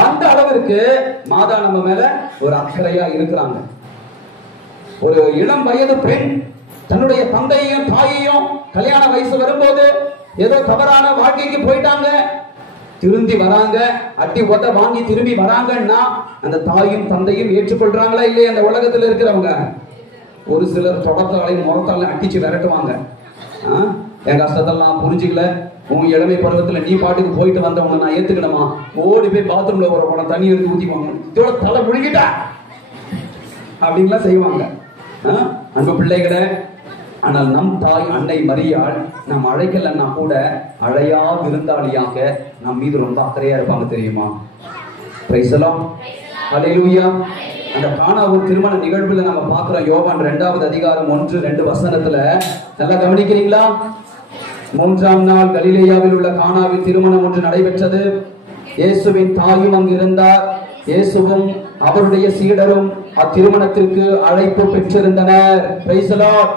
அந்த அளவிற்கு மாதா நம்ம மேல ஒரு அக்கறையா இருக்கிறாங்க. ஒரு இளம் வயது பெண் தன்னுடைய தந்தையையும் தாயையும் கல்யாண வயசு வரும்போது ஏதோ தவறான வாழ்க்கைக்கு போயிட்டாங்க, திரும்பி வராங்க, அட்டி ஒட்ட வாங்கி திரும்பி வராங்கன்னா அந்த தாயும் தந்தையும் ஏற்றுக்கொள்றாங்களா இல்லையா? அந்த உலகத்தில் இருக்கிறவங்க ஒரு சிலர் தொடத்தாலையும் முறத்தாலையும் அட்டிச்சு விரட்டுவாங்க. என் கஷ்டத்தெல்லாம் புரிஞ்சுக்கல, உன் இளமை பருவத்துல நீ பாட்டுக்கு போயிட்டு வந்தவங்க நான் ஏத்துக்கணுமா? ஓடி போய் பாத்ரூம்ல ஒரு குடம் தண்ணி எடுத்து ஊத்திக்குவாங்க, இதோட தலை முழுகிட்டா அப்படின்லாம் செய்வாங்க. அன்பு பிள்ளைகளை, ஆனால் நம் தாய் அன்னை மரியாள் நாம் அழைக்கலன்னா கூட அழையா விருந்தாளியாக நம் மீது ரொம்ப அக்கறையா இருப்பாங்க, தெரியுமா? Praise the Lord. ஹalleluya. அந்த கானா ஒரு திருமண நிகழ்வுல நம்ம பார்க்கிறோம். யோவான் 2வது அதிகாரம் 1-2 வசனத்துல நல்லா கவனிக்கிறீங்களா? 3ஆம் நாள் கலிலேயாவில் உள்ள கானாவில் திருமணம் ஒன்று நடைபெற்றது. இயேசுவின் தாயும் அங்கு இருந்தார். இயேசுவும் அவருடைய சீடரும் அத்திருமணத்திற்கு அழைப்பு பெற்றிருந்தனர். Price the Lord.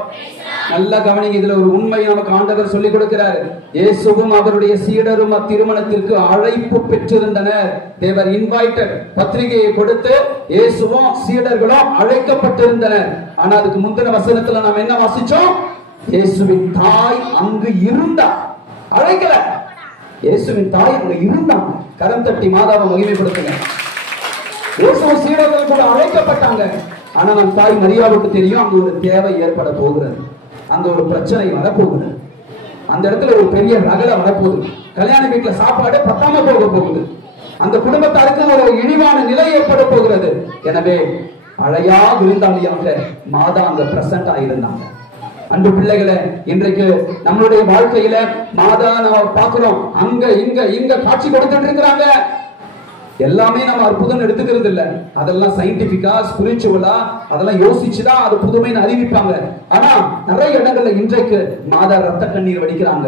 நல்ல கவனிங்க, இதுல ஒரு உண்மை நமக்கு ஆண்டவர் சொல்லிக் கொடுக்கிறார். இயேசுவும் அவருடைய சீடரும் அத்திருமணத்திற்கு அழைப்பு பெற்றிருந்தனர். they were invited. பத்திரிகையை கொடுத்து இயேசுவும் சீடர்களும் அழைக்கப்பட்டிருந்தனர். ஆனா அதுக்கு முந்தின வசனத்துல நாம் என்ன வாசிச்சோம்? இயேசுவின் தாய் அங்கு இருந்தார், அழைக்கல. இயேசுவின் தாய் அங்கு இருந்தாங்க. கரம் தட்டி மாதாவை மகிமைப்படுத்துங்க. இயேசுவின் சீடர்கள் கூட அழைக்கப்பட்டாங்க. ஆனா நம் தாய் மரியாளுக்கு தெரியும் அங்க ஒரு தேவை ஏற்பட போகிறது, அங்க ஒரு பிரச்சனை வரப்போகுது, அந்த இடத்துல ஒரு பெரிய ரகலை வரப்போகுது, கல்யாண வீட்டுல சாப்பாடு பத்தாம போக போகுது, அந்த குடும்பத்தாருக்கு ஒரு இழிவான நிலை ஏற்பட போகிறது. எனவே அழையா விருந்தாளியாக மாதா அங்க பிரசன்ட் ஆயிருந்தாங்க. அன்பு பிள்ளைகளை, இன்றைக்கு நம்மளுடைய வாழ்க்கையில மாதா நம்ம பார்க்கிறோம், அங்க இங்க இங்க காட்சி கொடுத்துட்டு இருக்கிறாங்க. எல்லாமே நம்ம அற்புதம் எடுத்துக்கிறது இல்ல, அதெல்லாம் சயின்டிபிக்கா ஸ்பிரிச்சுவலா அதெல்லாம் யோசிச்சுதான் அது புதுமைன்னு அறிவிப்பாங்க. ஆனா நிறைய இடங்கள்ல இன்றைக்கு மாதா ரத்த கண்ணீர் வடிக்கிறாங்க,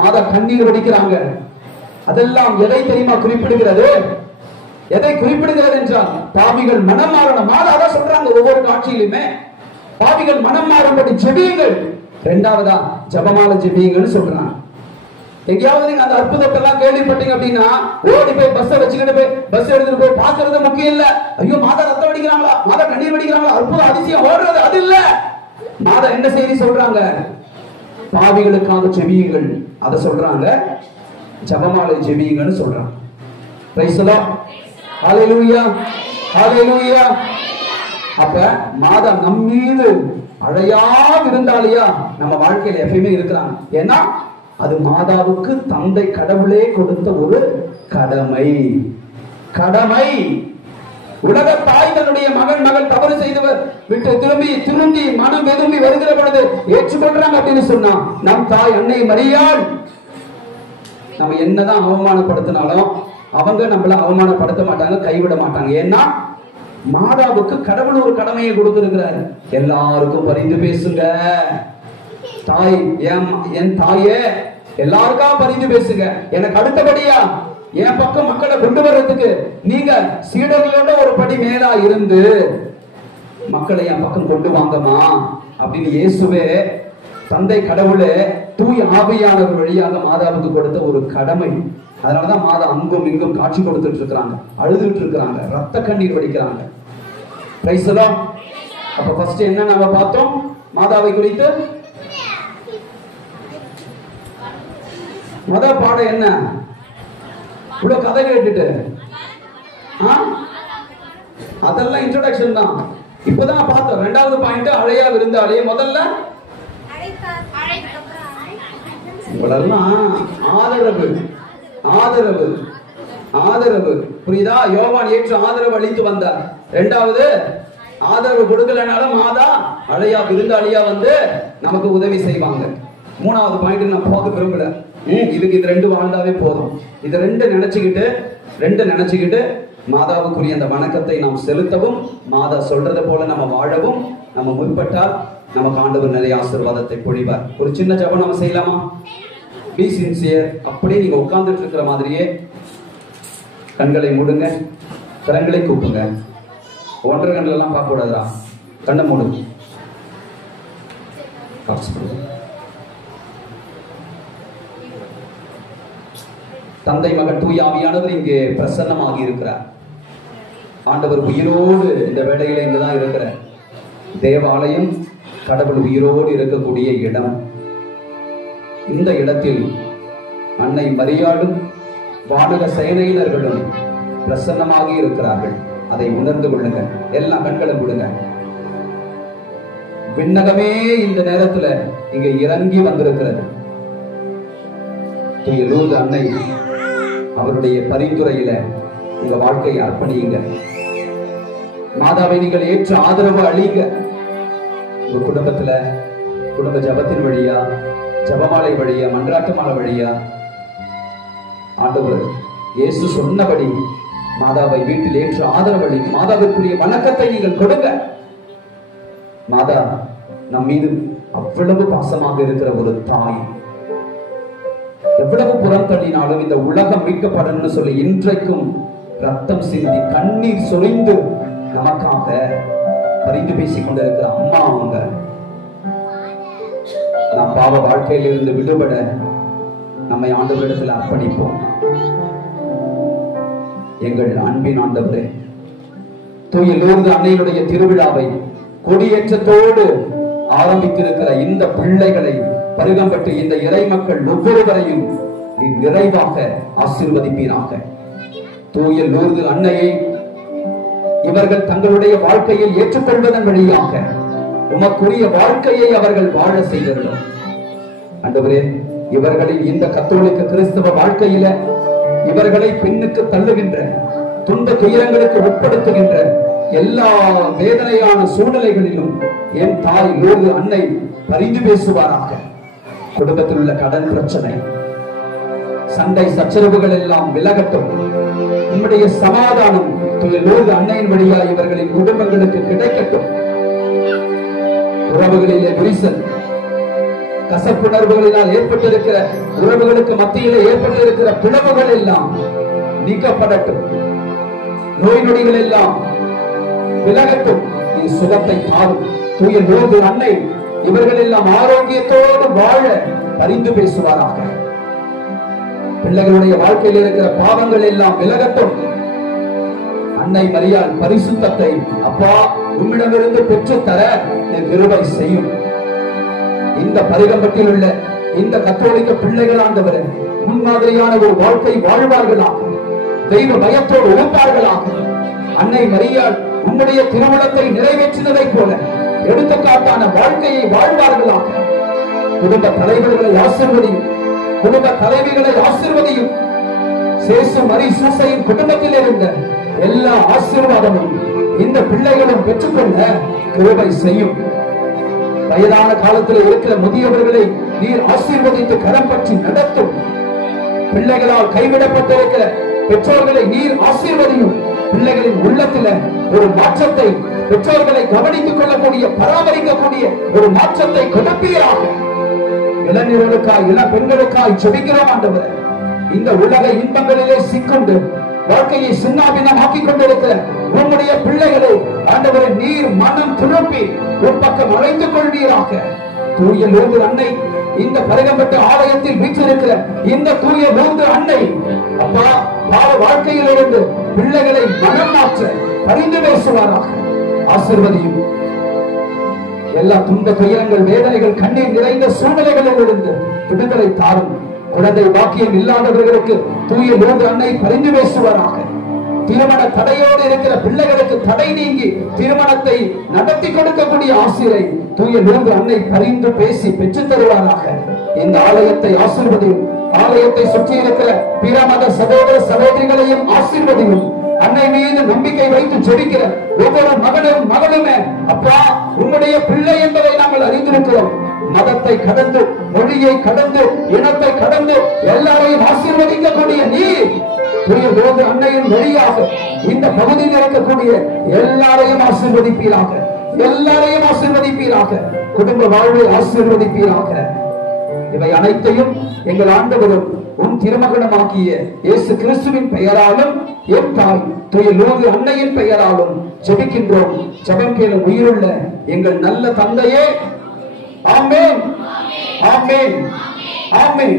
மாதா கண்ணீர் வடிக்கிறாங்க. அதெல்லாம் எதை தெரியுமா குறிப்பிடுகிறது? எதை குறிப்பிடுகிறது என்றால் பாவிகள் மனம் மாறணும். மாதா தான் சொல்றாங்க ஒவ்வொரு காட்சியிலுமே, பாவிகள் மனம் மாறும்படி ஜெபியுங்கள். இரண்டாவதா ஜெபமால ஜெபியுங்கள்னு சொல்றாங்க. எங்கேயாவது நீங்க அந்த அற்புதத்தை எல்லாம் கேள்விப்பட்டீங்க அப்படின்னா ஓடி போய் பஸ் வச்சுக்கிட்டு போய் பஸ் எடுத்துட்டு போய் பாக்குறது முக்கியம் இல்ல. ஐயோ மாதா ரத்தம் வடிக்கிறாங்களா, மாதா கண்ணீர் வடிக்கிறாங்களா, அற்புதம் அதிசயம் ஓடுறது அது இல்ல. மாதா என்ன செய்தி சொல்றாங்க? பாவிகளுக்காக ஜெபியுங்கள், அதை சொல்றாங்க. ஜெபமாலை ஜெபியுங்கன்னு சொல்றாங்க. Praise the Lord. Hallelujah, hallelujah. அப்ப மாதா நம் மீது அழையா விருந்தாளியா நம்ம வாழ்க்கையில எப்பயுமே இருக்கிறாங்க. ஏன்னா அது மாதாவுக்கு தந்தை கடவுளே கொடுத்த ஒரு கடமை. கடமை. உலக தாய் தன்னுடைய மகள் தவறு செய்து விட்டு திரும்பி மனம் வெதும்பி வருகிற பொழுது ஏற்றுக்கொள்றாங்க அப்படின்னு சொன்னா நம் தாய் அன்னை மரியாள் நம்ம என்னதான் அவமானப்படுத்தினாலும் அவங்க நம்மள அவமானப்படுத்த மாட்டாங்க, கைவிட மாட்டாங்க. ஏன்னா மாதாவுக்கு கடவுள் ஒரு கடமையை கொடுத்திருக்கிறார். எல்லாருக்கும் பரிந்து பேசுங்க. தாய், என் தாயே எல்லாருக்கும் பரிந்து பேசுங்க. எனக்கு அடுத்தபடியா என் பக்கம் மக்களை கொண்டு வர்றதுக்கு நீங்க சீடர்களோட ஒரு படி மேலா இருந்து மக்களை என் பக்கம் கொண்டு வாங்கம்மா அப்படின்னு இயேசுவே தந்தை கடவுளே தூய ஆவியானவர் வழியாக மாதாவுக்கு கொடுத்த ஒரு கடமை. அதனாலதான் மாதா அங்கும் இங்கும் காட்சி கொடுத்துட்டு இருக்கிறாங்க, அழுதுட்டு இருக்கிறாங்க, ரத்த கண்ணீர் வடிக்கிறாங்க. Praise the Lord. அப்ப ஃபர்ஸ்ட் என்ன நாம பார்த்தோம் மாதாவை குறித்து? முதல் பாடம் என்ன? இவ்வளவு கதை கேட்டுட்டு அதெல்லாம் இன்ட்ரோடக்ஷன் தான். இப்பதான் பார்த்தோம். ரெண்டாவது பாயிண்ட் அழையா விருந்தாளியே. முதல்ல உங்களெல்லாம் ஆதரவு ஆதரவு ஆதரவு, புரியுதா? யோவான் ஏற்று ஆதரவு அளித்து வந்தார். இரண்டாவது ஆதரவு கொடுக்கலனாலும் மாதா அழையா விருந்தாளியா வந்து நமக்கு உதவி செய்வாங்க. மூணாவது பாயிண்ட் நான் போக விரும்பல. இதுக்கு இது ரெண்டு வாழ்ந்தாவே போதும். இது ரெண்டு நினைச்சுக்கிட்டு மாதாவுக்குரிய அந்த வணக்கத்தை நாம் செலுத்தவும், மாதா சொல்றதை போல நம்ம வாழவும் நம்ம முற்பட்டால் நமக்கு ஆண்டவர் நிறைய ஆசீர்வாதத்தை பொழிவார். ஒரு சின்ன ஜெபம் நம்ம செய்யலாமா? B sincere. அப்படியே நீங்க உட்கார்ந்துட்டு இருக்கிற மாதிரியே கண்களை மூடுங்க, கரங்களை கூப்புங்க. ஒன்றரை கண்கள் எல்லாம் பார்க்க கூடாதா? கண்ணை மூடுங்க. தந்தை மகன் தூய ஆவியானவர் இங்கே பிரசன்னமாகி இருக்கிறார். ஆண்டவர் உயிரோடு இந்த வேளையில இங்குதான் இருக்கிறார். தேவாலயம் கடவுள் உயிரோடு இருக்கக்கூடிய இடம். இந்த இடத்தில் அன்னை மரியாளும் வானக சேனையினர்களும் பிரசன்னமாகி இருக்கிறார்கள். அதை உணர்ந்து கொள்ளுங்க. எல்லாம் கண்களை விடுங்க. விண்ணகமே இந்த நேரத்துல இங்க இறங்கி வந்திருக்கிறது. தூய லூர்து அன்னை அவருடைய பரிந்துரையில உங்க வாழ்க்கையை அர்ப்பணியுங்க. மாதாவை நீங்கள் ஏற்று ஆதரவு அளிங்க. உங்க குடும்பத்துல குடும்ப ஜபத்தின் வழியா, ஜபமாலை வழியா, மன்றாட்டு மாலை வழியா ஆண்டவர் இயேசு சொன்னபடி மாதாவை வீட்டில் ஏற்று ஆதரவு அளிங்க. மாதாவிற்குரிய வணக்கத்தை நீங்கள் கொடுங்க. மாதா நம் மீது அவ்வளவு பாசமாக இருக்கிற ஒரு தாய். எவ்வளவு புறம் தள்ளினாலும் இந்த உலகம் மீட்கப்படணும்னு சொல்லி இன்றைக்கும் ரத்தம் சிந்தி கண்ணீர் சொரிந்து நமக்காக பரிந்து பேசிக் கொண்டிருக்கிற அம்மா அவங்க. நாம் பாவ வாழ்க்கையில் இருந்து விடுபட நம்மை ஆண்டவரிடத்தில் அர்ப்பணிப்போம். எங்கள் அன்பின் ஆண்டவரே, தூய லூர்து அன்னையினுடைய திருவிழாவை கொடியேற்றத்தோடு ஆரம்பித்திருக்கிற இந்த பிள்ளைகளை பருகம்பட்டு இந்த இறை மக்கள் ஒவ்வொருவரையும் நீ நிறைவாக ஆசீர்வதிப்பீராக. தூய லூர்து அன்னையை இவர்கள் தங்களுடைய வாழ்க்கையில் ஏற்றுக்கொள்வதன் வழியாக உமக்குரிய வாழ்க்கையை அவர்கள் வாழ செய்தீர்கள். ஆண்டவரே, இவர்களின் இந்த கத்தோலிக்க கிறிஸ்தவ வாழ்க்கையில இவர்களை பின்னுக்கு தள்ளுகின்ற, துன்ப துயரங்களுக்கு உட்படுத்துகின்ற எல்லா வேதனையான சூழ்நிலைகளிலும் என் தாய் லூர்து அன்னை பரிந்து பேசுவாராக. குடும்பத்தில் உள்ள கடன் பிரச்சனை, சண்டை சச்சரவுகள் எல்லாம் விலகட்டும். நம்முடைய சமாதானம் தூய லூர்து அன்னையின் வழியா இவர்களின் குடும்பங்களுக்கு கிடைக்கட்டும். உறவுகளிலே விரிசல், கசப்புணர்வுகளினால் ஏற்பட்டிருக்கிற உறவுகளுக்கு மத்தியிலே ஏற்பட்டிருக்கிற பிளவுகள் எல்லாம் நீக்கப்படட்டும். நோய் நொடிகள் எல்லாம் விலகட்டும். நீ சுகத்தை தாரும். தூய லூர்து அன்னை இவர்கள் எல்லாம் ஆரோக்கியத்தோடு வாழ பரிந்து பேசுவாராக. பிள்ளைகளுடைய வாழ்க்கையில் இருக்கிற பாவங்கள் எல்லாம் விலகட்டும். அன்னை மரியாள் பரிசுத்தத்தை அப்பா உம்மிடமிருந்து பெற்றுத்தர கிருபை செய்யும். இந்த பரிகம்பட்டில் உள்ள இந்த கத்தோலிக்க பிள்ளைகள் ஆண்டவரே முன்மாதிரியான ஒரு வாழ்க்கை வாழ்வார்களாக, தெய்வ பயத்தோடு இருப்பார்களாக. அன்னை மரியாள் உம்முடைய திருமணத்தை நிறைவேற்றினதை போல எடுத்துக்காட்டான வாழ்க்கையை வாழ்வார்களாக. குடும்ப தலைவர்களை ஆசீர்வதியும், குடும்ப தலைவிகளை ஆசீர்வதியும். சேசு மரி சூசையின் குடும்பத்தில் இருந்த எல்லா ஆசீர்வாதமும் இந்த பிள்ளைகளும் பெற்றுக்கொள்ள கிருபை செய்யும். வயதான காலத்தில் இருக்கிற முதியவர்களை நீர் ஆசீர்வதித்து கரம் பற்றி நடத்தும். பிள்ளைகளால் கைவிடப்பட்டிருக்கிற பெற்றோர்களை நீர் ஆசீர்வதியும். பிள்ளைகளின் உள்ளத்துல ஒரு மாற்றத்தை, பெற்றோர்களை கவனித்துக் கொள்ளக்கூடிய, பராமரிக்கக்கூடிய ஒரு மாற்றத்தை கொடுப்பீராக. இளைஞர்களுக்காய், இள பெண்களுக்காய் ஜெபிக்கிறோம் ஆண்டவரே. இந்த உலக இன்பங்களிலே சிக்கொண்டு வாழ்க்கையை சின்னாபின்னமாக்கிக் கொண்டிருக்கிற உம்முடைய பிள்ளைகளை ஆண்டவரே நீர் மனம் திருப்பி ஒரு பக்கம் அழைத்துக் கொள்வீராக. தூய லூர்து அன்னை இந்த பரிகம்பட்டு ஆலயத்தில் வீற்றிருக்கிற இந்த தூய லூர்து அன்னை அப்பா பாவ வாழ்க்கையில் இருந்து பிள்ளைகளை மனம் மாற்ற பரிந்து பேசுவாராக. ஆசீர்வதியும். எல்லா துன்ப துயரங்கள், வேதனைகள், கண்ணீர் நிறைந்த சூழ்நிலைகளில் இருந்து விடுதலை தாரும். குழந்தை பாக்கியம் இல்லாதவர்களுக்கு தூய லூர்து அன்னை பரிந்து பேசுவாராக. திருமண தடையோடு இருக்கிற பிள்ளைகளுக்கு தடை நீங்கி திருமணத்தை நடத்தி கொடுக்கக்கூடிய ஆசிரை தூய லூர்து அன்னை பரிந்து பேசி பெற்றுத் தருவாராக. இந்த ஆலயத்தை ஆசீர்வதியும். ஆலயத்தை சுற்றி இருக்கிற பிற மத சகோதர சகோதரிகளையும் ஆசீர்வதியும். அன்னை மீது நம்பிக்கை வைத்து ஜெபிக்கிற ஒவ்வொரு மகனும் மகளுமே அப்பா உம்முடைய பிள்ளை என்பதை நாங்கள் அறிந்திருக்கிறோம். மதத்தை கடந்து, மொழியை கடந்து, இனத்தை கடந்து எல்லாரையும் ஆசீர்வதிக்கக்கூடிய நீர் தூய அன்னையின் வழியாக இந்த பகுதியில் இருக்கக்கூடிய எல்லாரையும் ஆசீர்வதிப்பீராக, எல்லாரையும் ஆசீர்வதிப்பீராக, குடும்ப வாழ்வை ஆசீர்வதிப்பீராக. இவை அனைத்தையும் எங்கள் ஆண்டவரும் உன் திருமகனமாகிய இயேசு கிறிஸ்துவின் பெயராலும் என் தாய் தூய லூர்து அன்னையின் பெயராலும் ஜெபிக்கின்றோம். ஜெபம் கேளும் உயிருள்ள எங்கள் நல்ல தந்தையே. ஆமென், ஆமென், ஆமென்.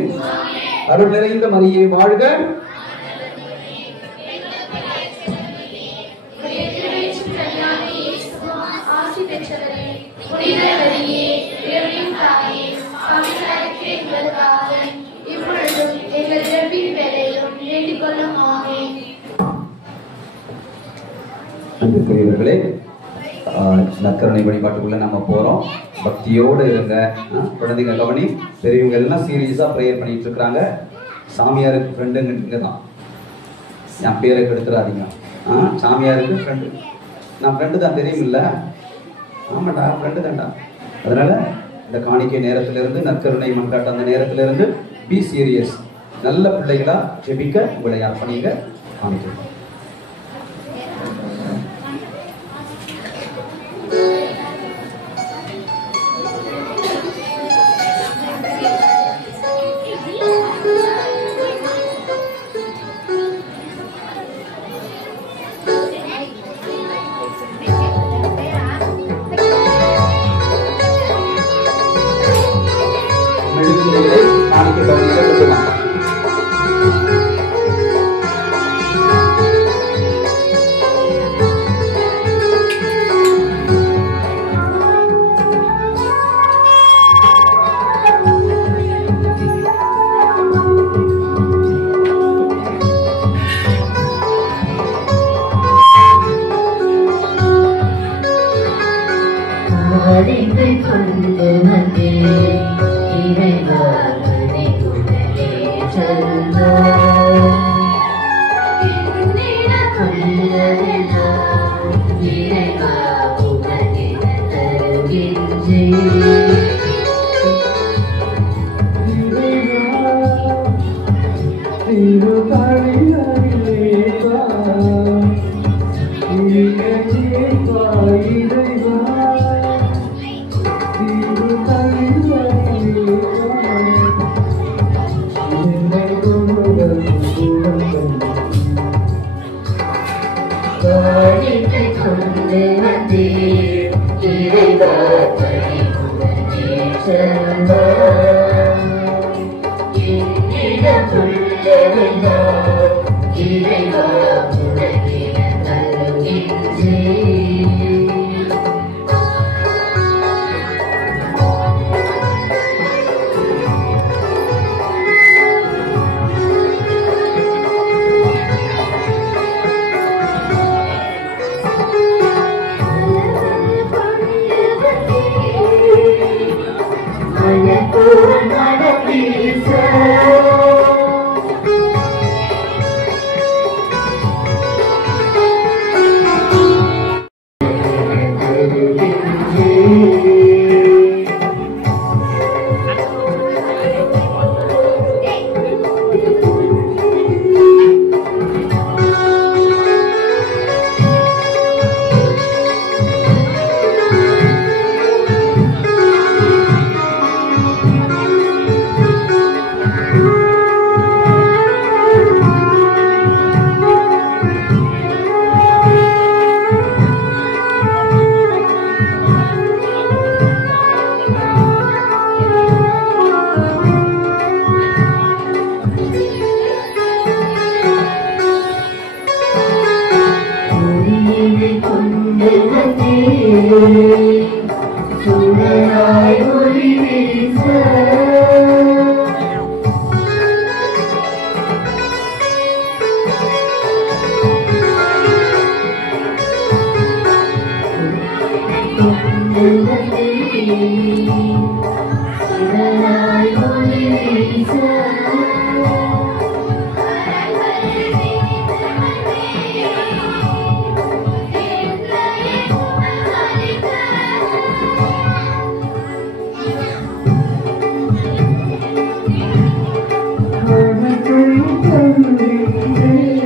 அருள் நிறைந்த மரியே வாழ்க. அன்புக்குரியவர்களே, நற்கருணை வழிபாட்டுக்குள்ள நம்ம போறோம். பக்தியோடு இருங்க. குழந்தைங்க கவனி. பெரியவங்க எல்லாம் சீரியஸா ப்ரேயர் பண்ணிட்டு இருக்கிறாங்க. சாமியாருக்கு ஃப்ரெண்டுங்க தான், என் பேரை கெடுத்துறாதீங்க. சாமியாருக்கு ஃப்ரெண்டு, நான் ஃப்ரெண்டு தான், தெரியுமில்ல? ஆமாண்டா, ஃப்ரெண்டு தான்டா. அதனால இந்த காணிக்கை நேரத்திலிருந்து, நற்கருணை மன்றாட்ட அந்த நேரத்திலிருந்து பி சீரியஸ். நல்ல பிள்ளைகளா ஜெபிக்க உங்களை அர்ப்பணிங்க. காணிக்கை காணிக்கை பகுதியில் கொண்டுவாங்க. Thank you.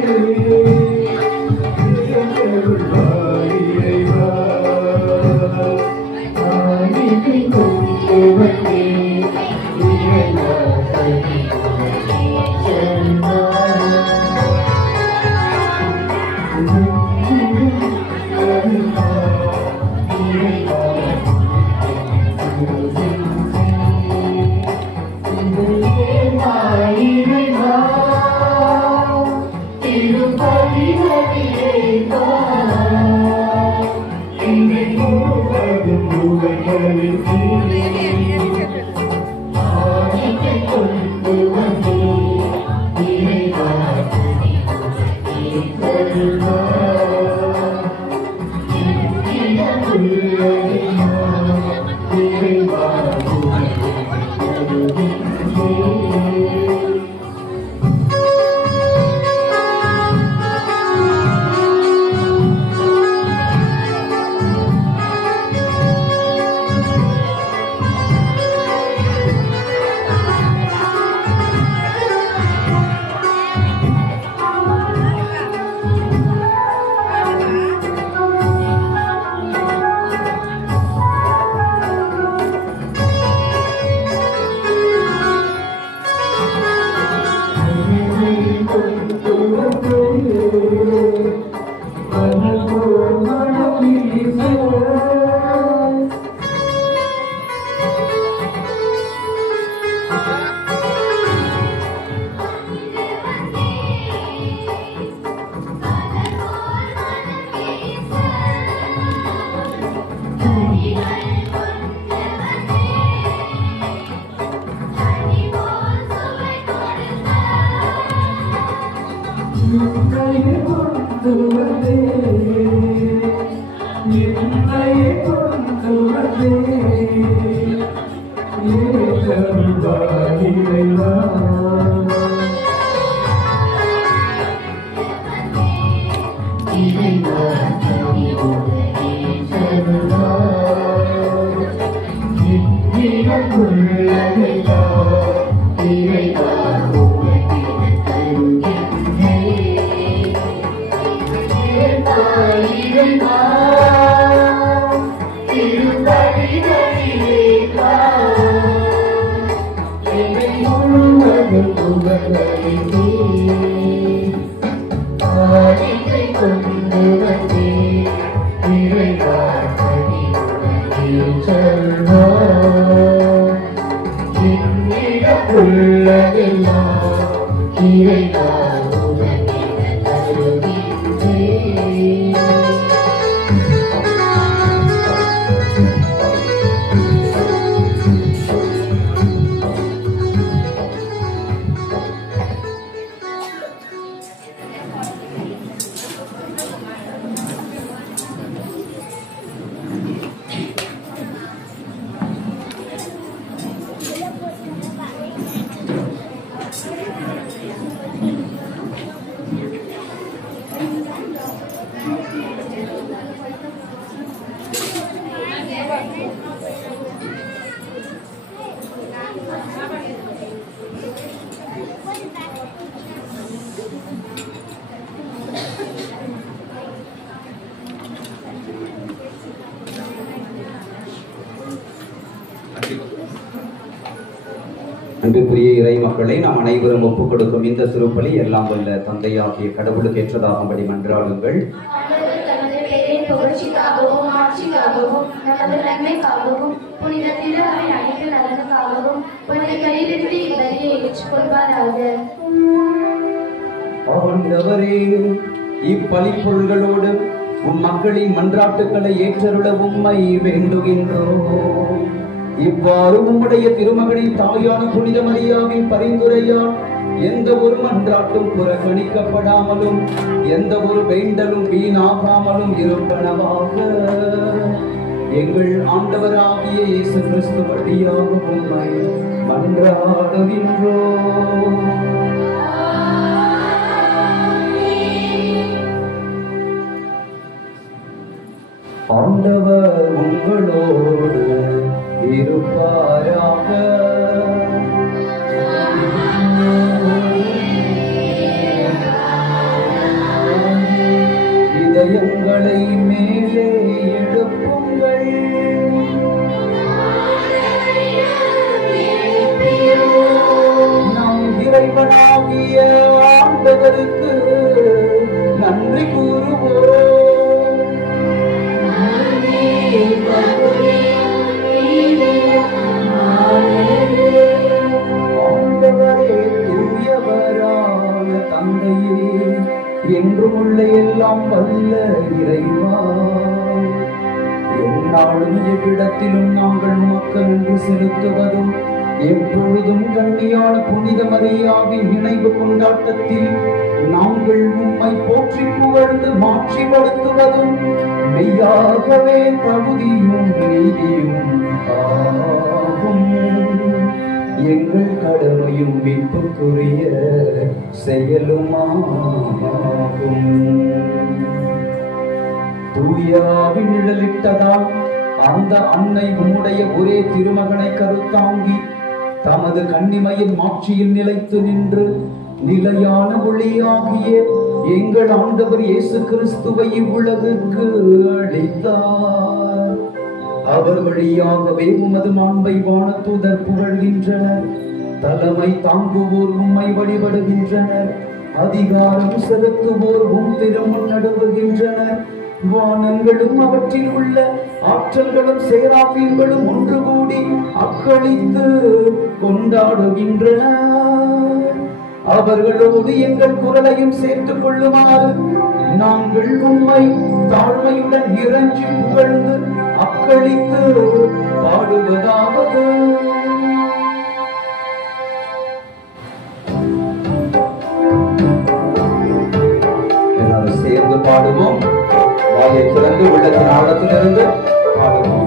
அன்புக்குரிய இறை மக்களை நாம் அனைவரும் ஒப்புக் கொடுக்கும் இந்த சிறுபலி எல்லாம் வல்ல தந்தையாகிய கடவுளுக்கு ஏற்றதாகும்படி மன்றாடுங்கள். புகழ்ச்சிக்காகவும் ஆட்சிக்காகவும் நமது நன்மைக்காகவும் புனித திருவிழாவின் அனைத்து நலனுக்காகவும் உன்னை கையிலிருந்து இவரையை ஏற்றுக்கொள்வாராக. ஆண்டவரே, இப்பலி பொருள்களோடு உம் மக்களின் மன்றாட்டுக்களை ஏற்றருள உம்மை வேண்டுகின்றோம். இவ்வாறு உம்முடைய திருமகனின் தாயான புனித மரியாவின் பரிந்துரையால் எந்த ஒரு மன்றாட்டும் புறக்கணிக்கப்படாமலும் எந்த ஒரு வேண்டலும் வீணாகாமலும் இருப்பனவாக எங்கள் ஆண்டவராகிய இயேசு கிறிஸ்து வழியாக உம்மை மன்றாடுகின்றோம். ஆண்டவர் உங்களோடு இருப்பாராக. இதயங்களை மேலே எழுப்புங்கள். நம் இறைவனாகிய ஆண்டவருக்கு நன்றி கூறுவோம். ஆண்டவரே, தூயவரான தந்தையே, என்றும் உள்ள எல்லாம் வல்ல இறைவா, எந்நாளும் எவ்விடத்திலும் நாங்கள் மக்கள் என்று செலுத்துவதும் எப்பொழுதும் கண்ணியான புனித மரியாவின் நினைவு கொண்டாட்டத்தில் நாங்கள் உம்மை போற்றி புகழ்ந்து மாட்சிப்படுத்துவதும் மெய்யாகவே தகுதியும் நீதியும் ஆகும். எங்கள் கடமையும் மீட்புக்குரிய செயலுமாகும். தூயாவின் நிழலிட்டதால் அந்த அன்னை உம்முடைய ஒரே திருமகனை கருத்தாங்கி தமது கன்னிமையின் மாட்சியில் நிலைத்து நின்று நிலையான ஒளியாகிய எங்கள் ஆண்டவர் இயேசு கிறிஸ்துவை இவ்வுலகுக்கு அளித்தார். அவர் வழியாகவே உமது மாண்பை வானதூதர் புகழ்கின்றனர். தலைமை தாங்குவோர் உம்மை வழிபடுகின்றனர். அதிகாரம் செலுத்துவோர் உம் திருமுன் நடுவுகின்றனர். வானங்களும் அவற்றில் உள்ள ஆற்றல்களும் சேராபீன்களும் ஒன்று கூடி அக்களித்து கொண்டாடுகின்றன. அவர்களோடு எங்கள் குரலையும் சேர்த்துக் கொள்ளுமாறு நாங்கள் உம்மை தாழ்மையுடன் இறைஞ்சி புகழ்ந்து அக்களித்து பாடுவதாவது. எல்லாரும் சேர்ந்து பாடுவோம். வாயை திறந்து உள்ளத்தின் ஆழத்திலிருந்து பாடுவோம்.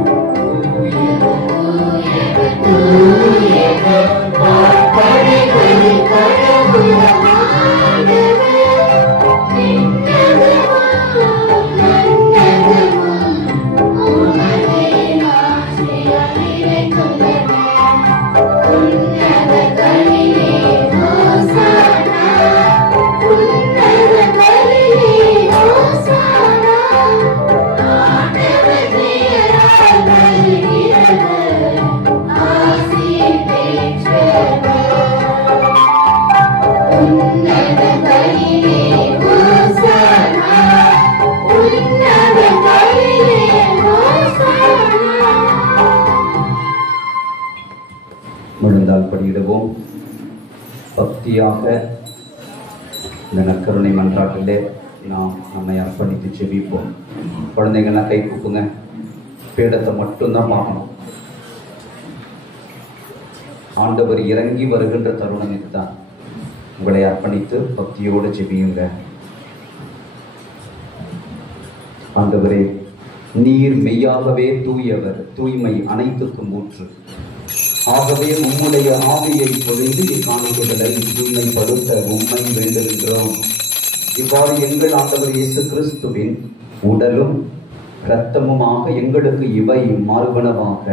முழுந்தால் படியிடுவோம். பக்தியாக இந்த நற்கருணை மன்றாட்டிலே நாம் நம்மை அர்ப்பணித்து செவிப்போம். குழந்தைங்கள்லாம் கை கூப்புங்க. பீடத்தை மட்டும்தான் பார்க்கணும். ஆண்டவர் இறங்கி வருகின்ற தருணம் இதுதான். உங்களை அர்ப்பணித்து பக்தியோடு செவியுங்க. ஆண்டவரே, நீர் மெய்யாகவே தூயவர், தூய்மை அனைத்துக்கும் ஊற்று. ஆகவே உம்முடைய ஆவியை பொழிந்து இக்காணிக்கைகளை தூய்மைப்படுத்த உம்மை வேண்டுகின்றோம். இவ்வாறு எங்கள் ஆண்டவர் இயேசு கிறிஸ்துவின் உடலும் இரத்தமுமாக எங்களுக்கு இவை மார்பனவாக.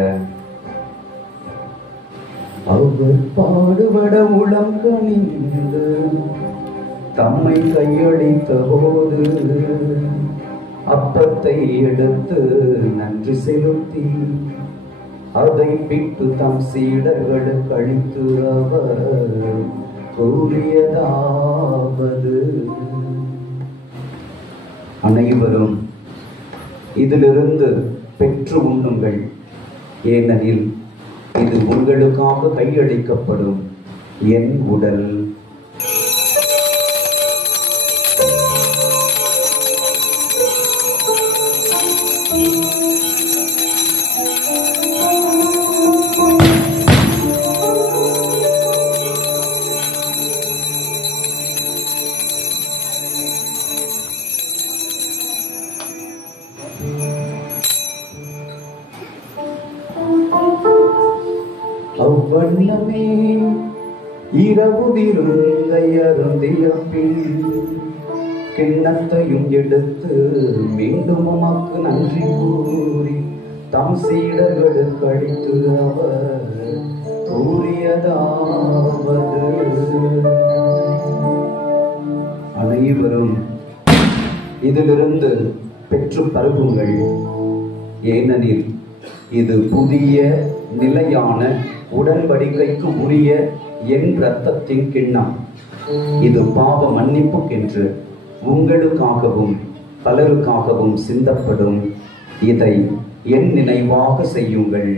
அவர் பாடுபட உளம் கனிந்து தம்மை கையளித்த போது அப்பத்தை எடுத்து நன்றி செலுத்தி அதை பிட்டு தம் சீடர்களுக்கு அளித்து அவர் கூறியதாவது, அனைவரும் இதிலிருந்து பெற்று உண்ணுங்கள், ஏனெனில் இது உங்களுக்காக கையளிக்கப்படும் என் உடல். அவ்வண்ணமே இரவு விருந்தை அருந்திய பின் கிண்ணத்தையும் எடுத்து மீண்டும் உமக்கு நன்றி கூறி தம் சீடர்களுக்கு அளித்து அவர் கூறியதாவது, அனைவரும் இதிலிருந்து பெற்று பருகுங்கள், ஏனெனில் இது புதிய நிலையான உடன்படிக்கைக்கு உரிய என் இரத்தத்தின் கிண்ணம். இது பாவ மன்னிப்புக்கென்று உங்களுக்காகவும் பலருக்காகவும் சிந்தப்படும். இதை என் நினைவாக செய்யுங்கள்.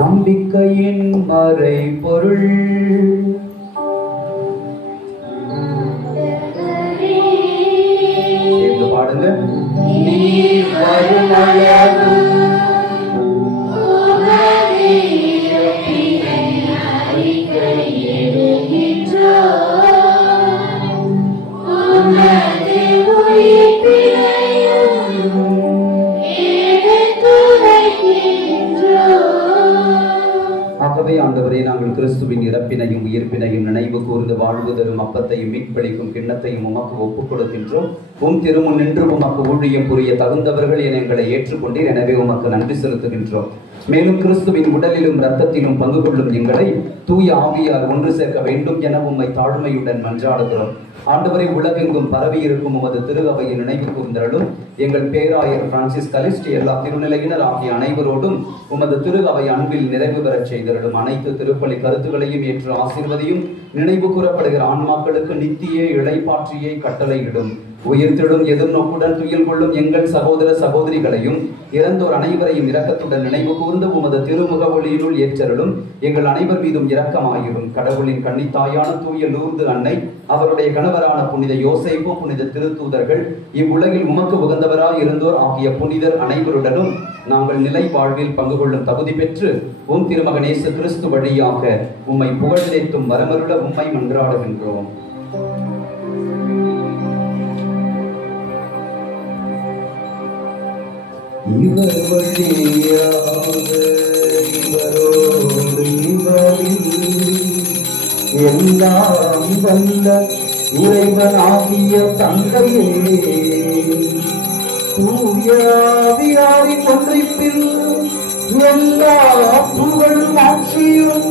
நம்பிக்கையின் மறை பொருள் சேர்ந்து பாடுங்க. நீர் வருமளவு ஆகவே ஆண்டவரே, நாங்கள் கிறிஸ்துவின் இறப்பினையும் உயிர்ப்பினையும் நினைவு கூர்ந்து வாழ்வு தரும் அப்பத்தையும் மீட்பளிக்கும் கிண்ணத்தையும் உமக்கு ஒப்புக் கொடுக்கின்றோம். உம் திருமுன் நின்று உமக்கு ஊழியம் புரிய தகுந்தவர்கள் என எங்களை ஏற்றுக்கொண்டீர். எனவே உமக்கு நன்றி செலுத்துகின்றோம். மேலும் கிறிஸ்துவின் உடலிலும் இரத்தத்திலும் பங்கு கொள்ளும் எங்களை தூய ஆவியால் ஒன்று சேர்க்க வேண்டும் என உம்மை தாழ்மையுடன் மன்றாடுகிறோம். ஆண்டவரை, உலகெங்கும் பரவி இருக்கும் உமது திருஅவையை நினைவு கூர்ந்தருளும். எங்கள் பேராயர் பிரான்சிஸ் கலிஸ்ட், எல்லா திருநிலையினர் ஆகிய அனைவரோடும் உமது திருஅவை அன்பில் நிறைவு பெறச் செய்தருளும். அனைத்து திருப்பலி கருத்துக்களையும் ஏற்று ஆசீர்வதியும். நினைவு கூறப்படுகிற ஆன்மாக்களுக்கு நித்திய இளைப்பாற்றியை கட்டளையிடும். உயிர்த்தெழும் எதிர்நோக்குடன் துயில் கொள்ளும் எங்கள் சகோதர சகோதரிகளையும் இறந்தோர் அனைவரையும் இரக்கத்துடன் நினைவு கூர்ந்து உமது திருமுக ஒளியினுள் ஏற்றருளும். எங்கள் அனைவர் மீதும் இரக்கமாயிரும். கடவுளின் கன்னித்தாயான தூய லூர்து அன்னை, அவருடைய கணவரான புனித யோசேப்பு, புனித திருத்தூதர்கள், இவ்வுலகில் உமக்கு உகந்தவராய் இருந்தோர் ஆகிய புனிதர் அனைவருடனும் நாங்கள் நிலை வாழ்வில் பங்கு கொள்ளும் தகுதி பெற்று உம் திருமகன் இயேசு கிறிஸ்து வழியாக உம்மை புகழ்ந்தேத்தும் வரமருள உம்மை மன்றாடுகின்றோம். இவர் வழியாக இவரோடு இவரில் எல்லாம் வல்ல இறைவனாகிய தந்தையே, தூய ஆவியாரின் ஒன்றிப்பில் எல்லா புகழும் ஆட்சியும்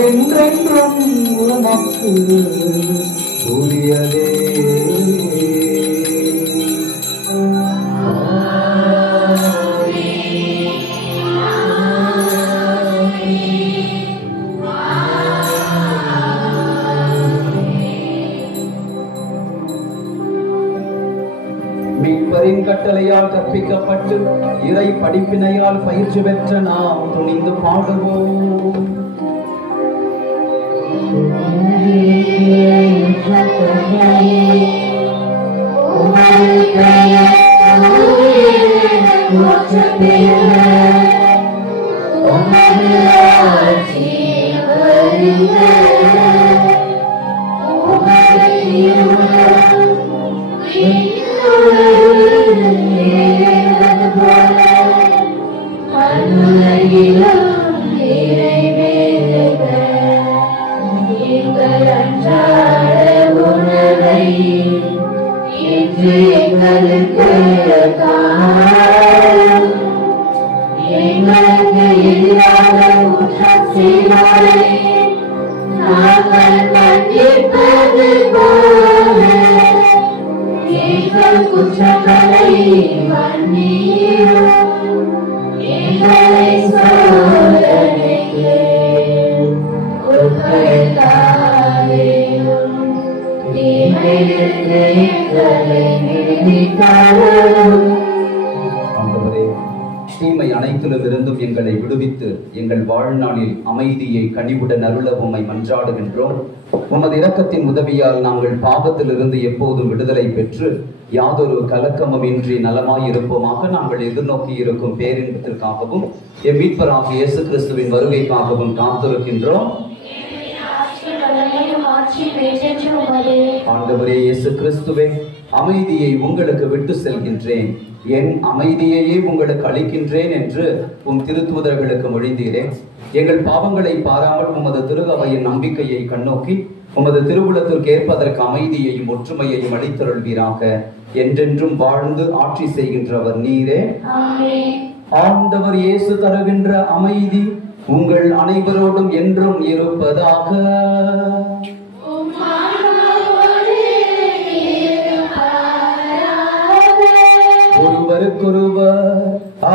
என்றென்றும் உமக்கு உரியதே. மீட்பரின் கட்டளையால் கற்பிக்கப்பட்டு இறை படிப்பினையால் பயிற்சி பெற்ற நாம் துணிந்து பாடுவோம். தீமை அனைத்திலும் இருந்தும் எங்களை விடுவித்து எங்கள் வாழ்நாளில் அமைதியை கனிவுடன் அருள உம்மை மன்றாடுகின்றோம். உமது இரக்கத்தின் உதவியால் நாங்கள் பாவத்திலிருந்து எப்போதும் விடுதலை பெற்று யாதொரு கலக்கமும் இன்றி நலமாய் இருப்போமாக. நாங்கள் எதிர்நோக்கி இருக்கும் பேரின்பத்திற்காகவும் எம் மீட்பராகிய இயேசு கிறிஸ்துவின் வருகைக்காகவும் காத்திருக்கின்றோம். ஆண்டவரே இயேசு கிறிஸ்துவே, அமைதியை உங்களுக்கு விட்டு செல்கின்றேன், என் அமைதியையே உங்களுக்கு அளிக்கின்றேன் என்று உம் திருத்தூதர்களுக்கு மொழிந்தீரே. எங்கள் பாவங்களை பாராமல் உமது திருஅவையின் நம்பிக்கையை கண்ணோக்கி உமது திருவுளத்திற்கு ஏற்பதற்கு அமைதியையும் ஒற்றுமையையும் அளித்தருள்வீராக. என்றென்றும் வாழ்ந்து ஆட்சி செய்கின்றவர் நீரே. ஆண்டவர் இயேசு தருகின்ற அமைதி உங்கள் அனைவரோடும் என்றும் இருப்பதாக.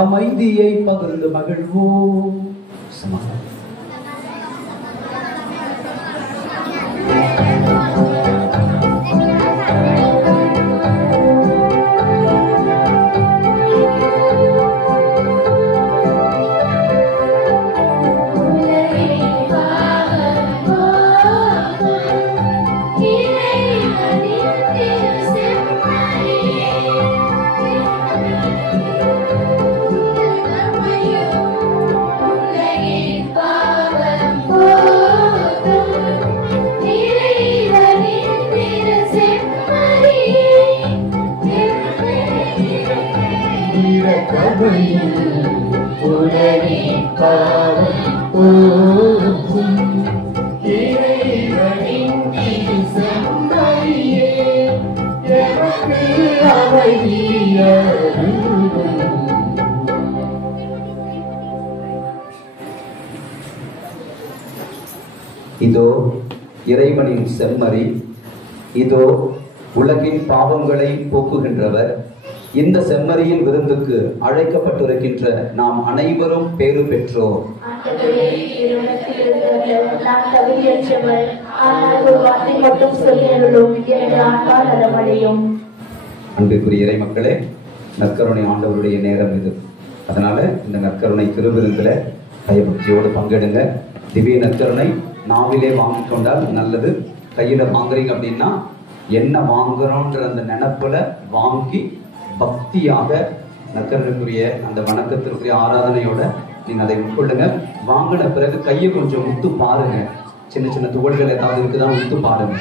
அமைதியை பகிர்ந்து மகிழ்வோம். சமாதானம். இதோ இறைவனின் செம்மறி, இதோ உலகின் பாவங்களை போக்குகின்றவர். இந்த செம்மறியின் விருந்துக்கு அழைக்கப்பட்டிருக்கின்ற நாம் அனைவரும் பேறு பெற்றோர். அன்பிற்குரிய இறை மக்களே, நற்கருணை ஆண்டவருடைய நேரம் இது. அதனால இந்த நற்கருணை திருவிருந்தில் பயபக்தியோடு பங்கெடுங்க. திவ்ய நற்கருணை நாவிலே வாங்கி கொண்டால் நல்லது. கையில வாங்குறீங்க அப்படின்னா என்ன வாங்குறோன்ற அந்த நினைப்புல வாங்கி பக்தியாக நற்கருணைக்குரிய அந்த வணக்கத்திற்குரிய ஆராதனையோட நீங்க அதை உட்கொள்ளுங்க. வாங்கின பிறகு கையை கொஞ்சம் உத்து பாருங்க. சின்ன சின்ன துகள்கள் ஏதாவது இருக்குதான் உத்து பாருங்க.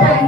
Thank you.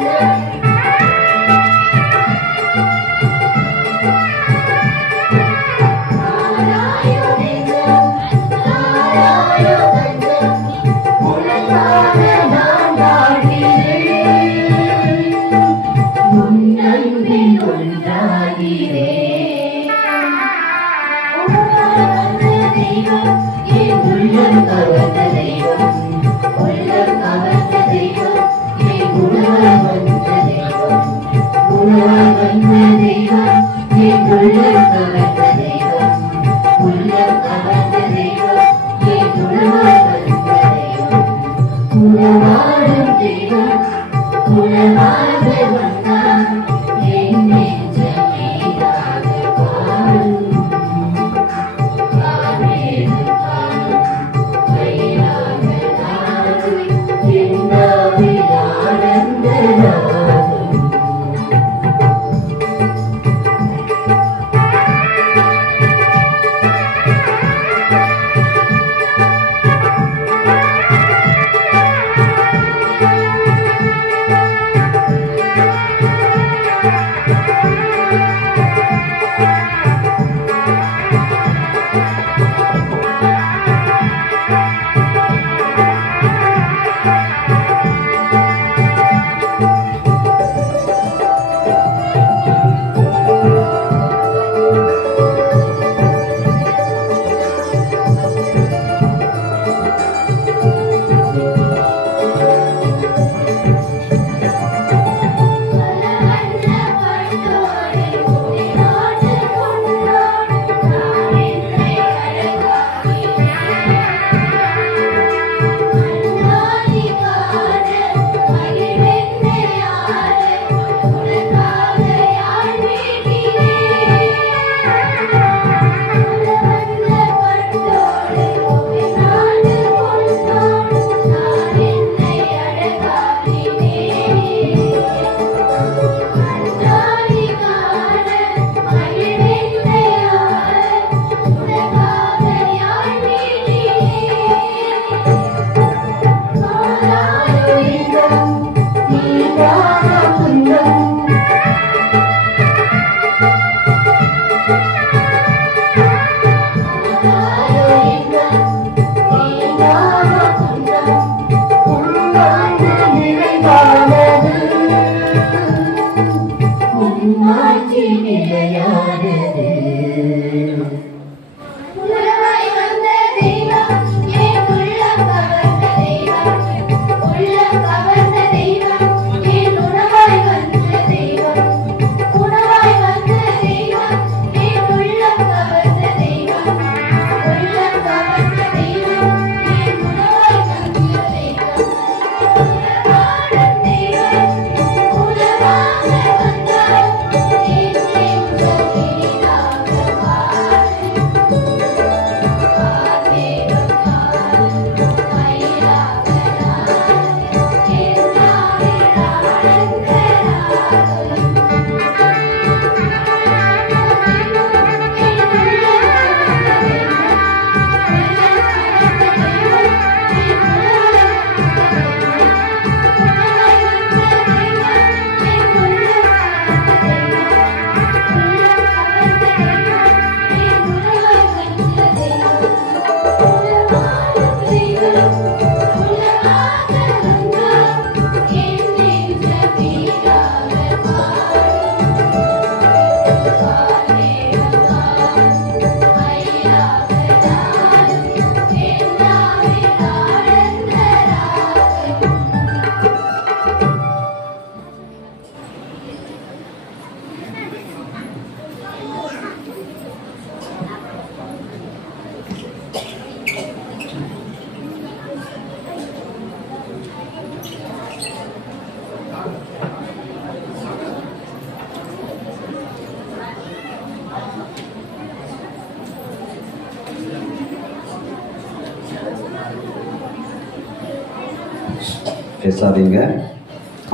பேசாதீங்க.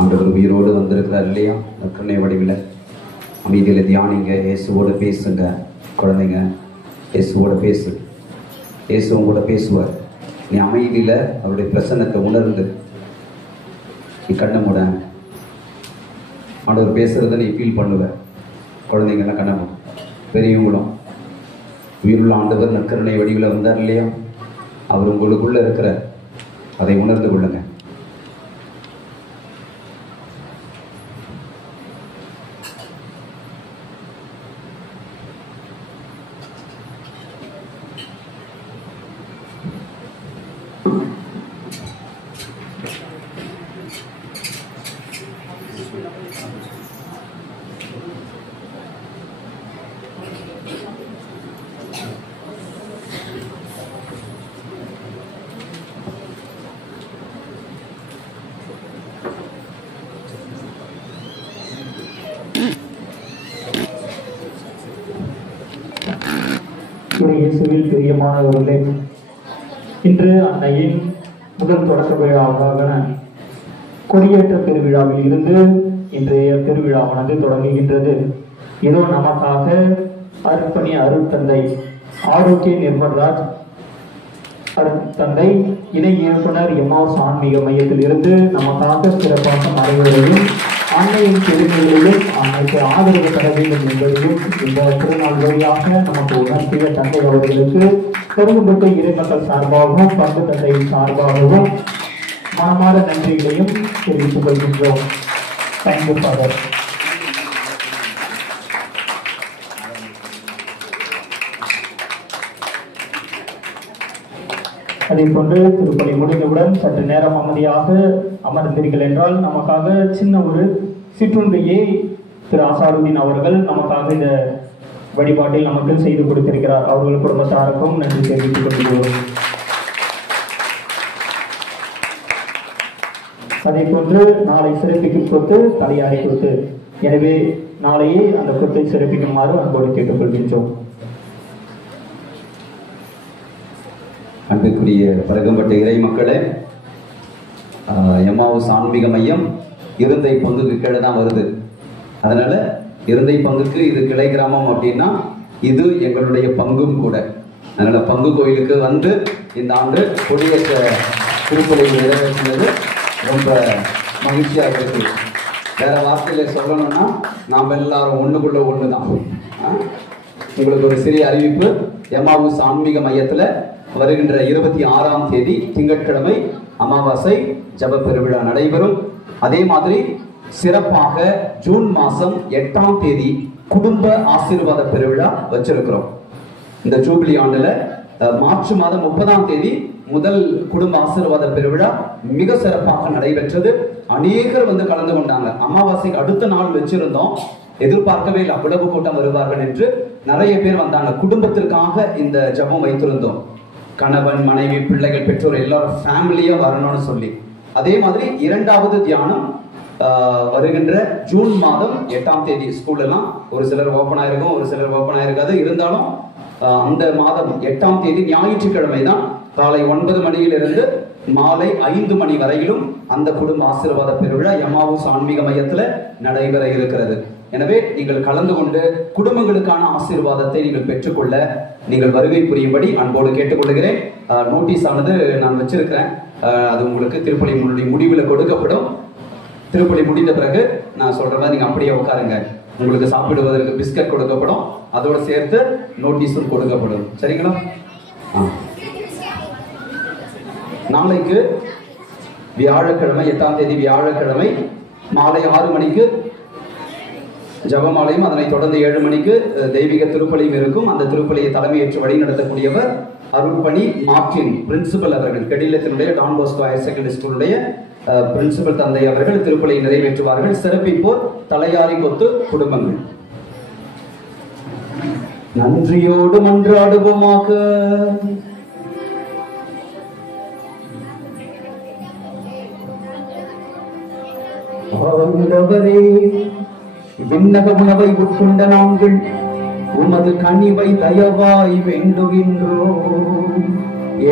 ஆண்டவர் உயிரோடு வந்திருக்கிறார் இல்லையா? கருணை வடிவில் அமைதியில் தியானிங்க. இயேசுவோட பேசுங்க. குழந்தைங்க இயேசுவோட பேசு. இயேசு உங்களோட பேசுவார். நீ அமைதியில் அவருடைய பிரசன்னத்தை உணர்ந்து நீ கண்ணை மூட. ஆண்டவர் பேசுகிறத நீ ஃபீல் பண்ணுவ. குழந்தைங்கெல்லாம் கண்ணமும் பெரியவங்களும் உயிருள்ள ஆண்டவர் நற்கருணை வடிவில் வந்தார் இல்லையா? அவர் உங்களுக்குள்ள இருக்கிற அதை உணர்ந்து கொள்ளுங்க. இயேசுவில் பிரியமானவர்களே, இன்று அன்னையின் முதல் தொடக்க விழாவான கொடியேற்ற பெருவிழாவில் இருந்து இன்றைய பெருவிழாவானது தொடங்குகின்றது. இதோ நமக்காக அர்ப்பணி அருட்தந்தை ஆரோக்கிய நிர்மல்ராஜ் அருட்தந்தை இணை இயக்குனர் எம்மாவுஸ் ஆன்மீக மையத்தில் இருந்து நமக்காக சிறப்பாக மறைவதையும் அன்னையின் பெருமைகளையும் அன்னைக்கு ஆதரவு தர வேண்டும் என்பதையும் இந்த திருநாள் வழியாக நமக்கு உணர்த்திய தந்தை அவர்களுக்கு பெரும்பட்டு இறைமக்கள் சார்பாகவும் பங்கு தந்தையின் சார்பாகவும் மனமார நன்றிகளையும் தெரிவித்துக் கொள்கின்றோம். Thank you father. அதே போன்று திருப்பணி முடிந்தவுடன் சற்று நேரம் அமைதியாக அமர்ந்தீர்கள் என்றால் நமக்காக சின்ன ஒரு சிற்றுண்டியை திரு ஆசாருதீன் அவர்கள் நமக்காக இந்த வழிபாட்டில் நமக்கு செய்து கொடுத்திருக்கிறார். அவர்கள் குடும்பத்தாருக்கும் நன்றி தெரிவித்துக் கொள்கிறோம். அதே போன்று நாளை சிறப்பிக்கும் சொத்து தலையாரை கொடுத்து, எனவே நாளையே அந்த சொத்தை சிறப்பிக்குமாறு அன்போடு கேட்டுக்கொள்கின்றோம். அன்புக்குரிய பரகம்பட்ட இறை மக்களே, எம்மாவுஸ் ஆன்மீக மையம் இருந்தை பங்குக்கு கீழே தான் வருது. அதனால இருந்தை பங்குக்கு இது கிளை கிராமம் அப்படின்னா இது எங்களுடைய பங்கும் கூட. அதனால பங்கு கோயிலுக்கு வந்து இந்த ஆண்டு கொடியேற்ற திருப்பலை நிறைவேற்றினது ரொம்ப மகிழ்ச்சியாக இருக்கு. வேற வார்த்தையில சொல்லணும்னா நாம் எல்லாரும் ஒண்ணுக்குள்ள ஒன்று தான். உங்களுக்கு ஒரு சிறிய அறிவிப்பு. எம்மாவுஸ் ஆன்மீக மையத்துல வருகின்ற 26ஆம் தேதி திங்கட்கிழமை அமாவாசை ஜப பெருவிழா நடைபெறும். அதே மாதிரி சிறப்பாக ஜூன் மாதம் 8ஆம் தேதி குடும்ப ஆசீர்வாத பெருவிழா வச்சிருக்கிறோம். இந்த ஜூபிலி ஆண்டுல மார்ச் மாதம் 30ஆம் தேதி முதல் குடும்ப ஆசீர்வாத பெருவிழா மிக சிறப்பாக நடைபெற்றது. அநேகர் வந்து கலந்து கொண்டாங்க. அமாவாசைக்கு அடுத்த நாள் வச்சிருந்தோம். எதிர்பார்க்கவே இல்லை அவ்வளவு கூட்டம் வருவார்கள் என்று. நிறைய பேர் வந்தாங்க. குடும்பத்திற்காக இந்த ஜபம் வைத்திருந்தோம். கணவன், மனைவி, பிள்ளைகள், பெற்றோர் எல்லாரும் ஃபேமிலியா வரணும்னு சொல்லி. அதே மாதிரி 2வது தியானம் வருகின்ற ஜூன் மாதம் 8ஆம் தேதி. ஸ்கூல் எல்லாம் ஒரு சிலர் ஓப்பன் ஆயிருக்கும், ஒரு சிலர் ஓப்பன் ஆயிருக்காது. இருந்தாலும் அந்த மாதம் 8ஆம் தேதி ஞாயிற்றுக்கிழமை தான் காலை 9 மணியிலிருந்து மாலை 5 மணி வரையிலும் அந்த குடும்ப ஆசீர்வாத பெருவிழா எம்மாவுஸ் ஆன்மீக மையத்துல நடைபெற இருக்கிறது. எனவே நீங்கள் கலந்து கொண்டு குடும்பங்களுக்கான ஆசீர்வாதத்தை நீங்கள் பெற்றுக்கொள்ள நீங்கள் வருகை புரியும்படி அன்போடு கேட்டுக்கொள்கிறேன். நோட்டீஸ் ஆனது நான் வச்சிருக்கிறேன். அது உங்களுக்கு திருப்பலி முடிவில் கொடுக்கப்படும். திருப்பலி முடிந்த பிறகு நான் சொல்ற மாதிரி நீங்க அப்படியே உட்காருங்க. உங்களுக்கு சாப்பிடுவதற்கு பிஸ்கட் கொடுக்கப்படும். அதோடு சேர்த்து நோட்டீஸும் கொடுக்கப்படும். சரிங்களா? நாளைக்கு வியாழக்கிழமை 8ஆம் தேதி வியாழக்கிழமை மாலை 6 மணிக்கு ஜபமாலையும் அதனைத் தொடர்ந்து 7 மணிக்கு தெய்வீக திருப்பலியும் இருக்கும். அந்த திருப்பலியை தலைமையேற்று வழி நடத்தக்கூடியவர் அருள்பணி மார்டின் பிரின்சிபல் அவர்கள். கெடிலத்தினுடைய டான் போஸ்கோ ஹையர் செகண்டரி ஸ்கூலுடைய பிரின்சிபல் தந்தை அவர்கள் திருப்பலியை நிறைவேற்றுவார்கள். சிறப்பிப்போர் தலையாரி கொத்து குடும்பங்கள். நன்றியோடு மன்றாடுவோமாக. ஆண்டவரே, விண்ணக உணவை உட்கொண்ட நாங்கள் உமது கனிவை தயவாய் வேண்டுகின்றோம்.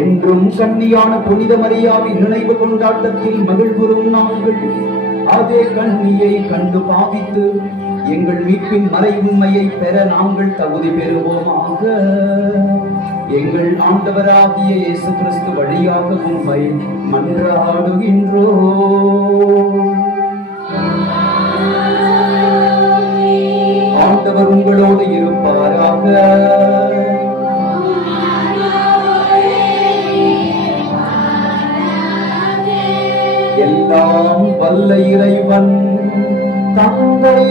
என்றும் கன்னியான புனித மரியாவின் நினைவு கொண்டாட்டத்தில் மகிழ்வுறும் நாங்கள் அதே கன்னியை கண்டு பாவித்து எங்கள் மீட்பின் மறை உண்மையை பெற நாங்கள் தகுதி பெறுவோமாக. எங்கள் ஆண்டவராகிய இயேசு கிறிஸ்து வழியாக உம்மை மன்றாடுகின்றோம். ஆண்டவர் உங்களோடு இருப்பாராக. எல்லாம் வல்ல இறைவன் தந்தை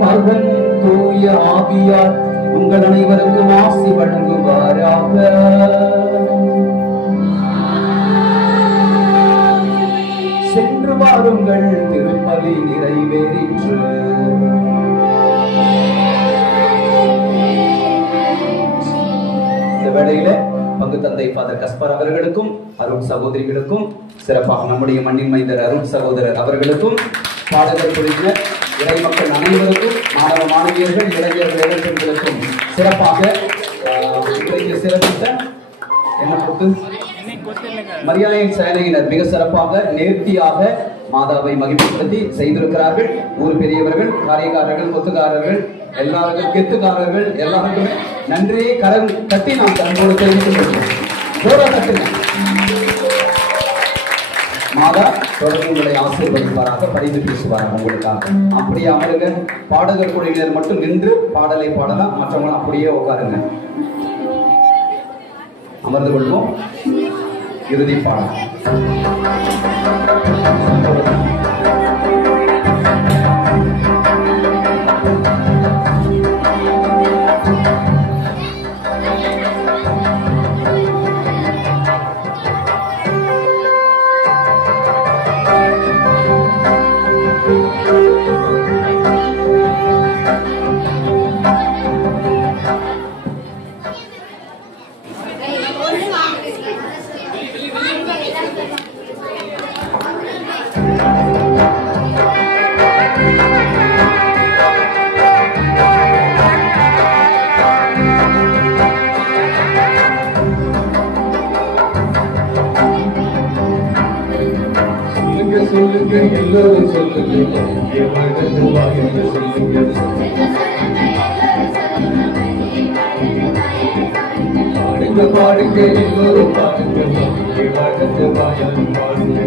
மகன் தூய ஆவியார் உங்கள் அனைவருக்கும் ஆசி வழங்குவாராக. சென்று வாருங்கள், திருப்பலி நிறைவேறிற்று. இந்த வேளையில பங்கு தந்தை ஃபாதர் கஸ்பர் அவர்களுக்கும் அருண் சகோதரிகளுக்கும், சிறப்பாக நம்முடைய மண்ணின் மைந்தர் அருண் சகோதரர் அவர்களுக்கும், பாடகர் குழுவினர், இறை மக்கள் அனைவருக்கும், மாணவ மாணவியர்கள், இளைஞர்கள், இளைஞர்களுக்கும் சிறப்பாக இன்றைக்கு சிறப்பித்த என்ன போட்டு மரியாதையின் சேனையினர் மிக சிறப்பாக நேர்த்தியாக மாதாவை மகிமைப்படுத்தி செய்திருக்கிறார்கள். ஊர் பெரியவர்கள், காரியக்காரர்கள், கொத்துக்காரர்கள், எல்லாருக்கும் கெத்துக்காரர்கள் எல்லாருக்குமே நன்றியை கரம் கட்டி நாம் தன்போடு தெரிவித்துக் கொள்கிறோம். மாதா தொடர்ந்து உங்களை ஆசீர்வதிப்பாராக, படித்து பேசுவாராக உங்களுக்காக. அப்படியே அமருங்க. பாடகர் குழுவினர் மட்டும் நின்று பாடலை பாடலாம், மற்றவங்க அப்படியே உட்காருங்க. அமர்ந்து கொள்வோம். இறுதி பாடல். எல்லோரும் சொல்லுங்க, பாடுங்க பாடுங்க, எல்லோரும் பாடுங்க, வாழ்ந்து வாயாலும் பாடுங்க.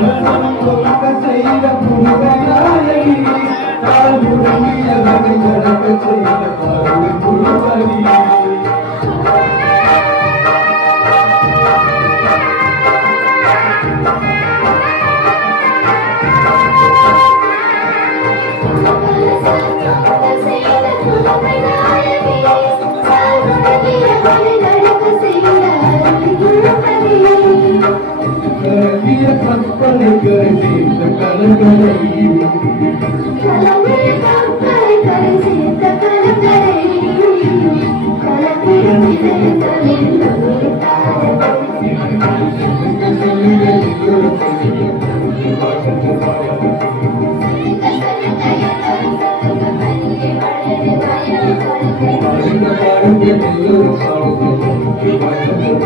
Thank you.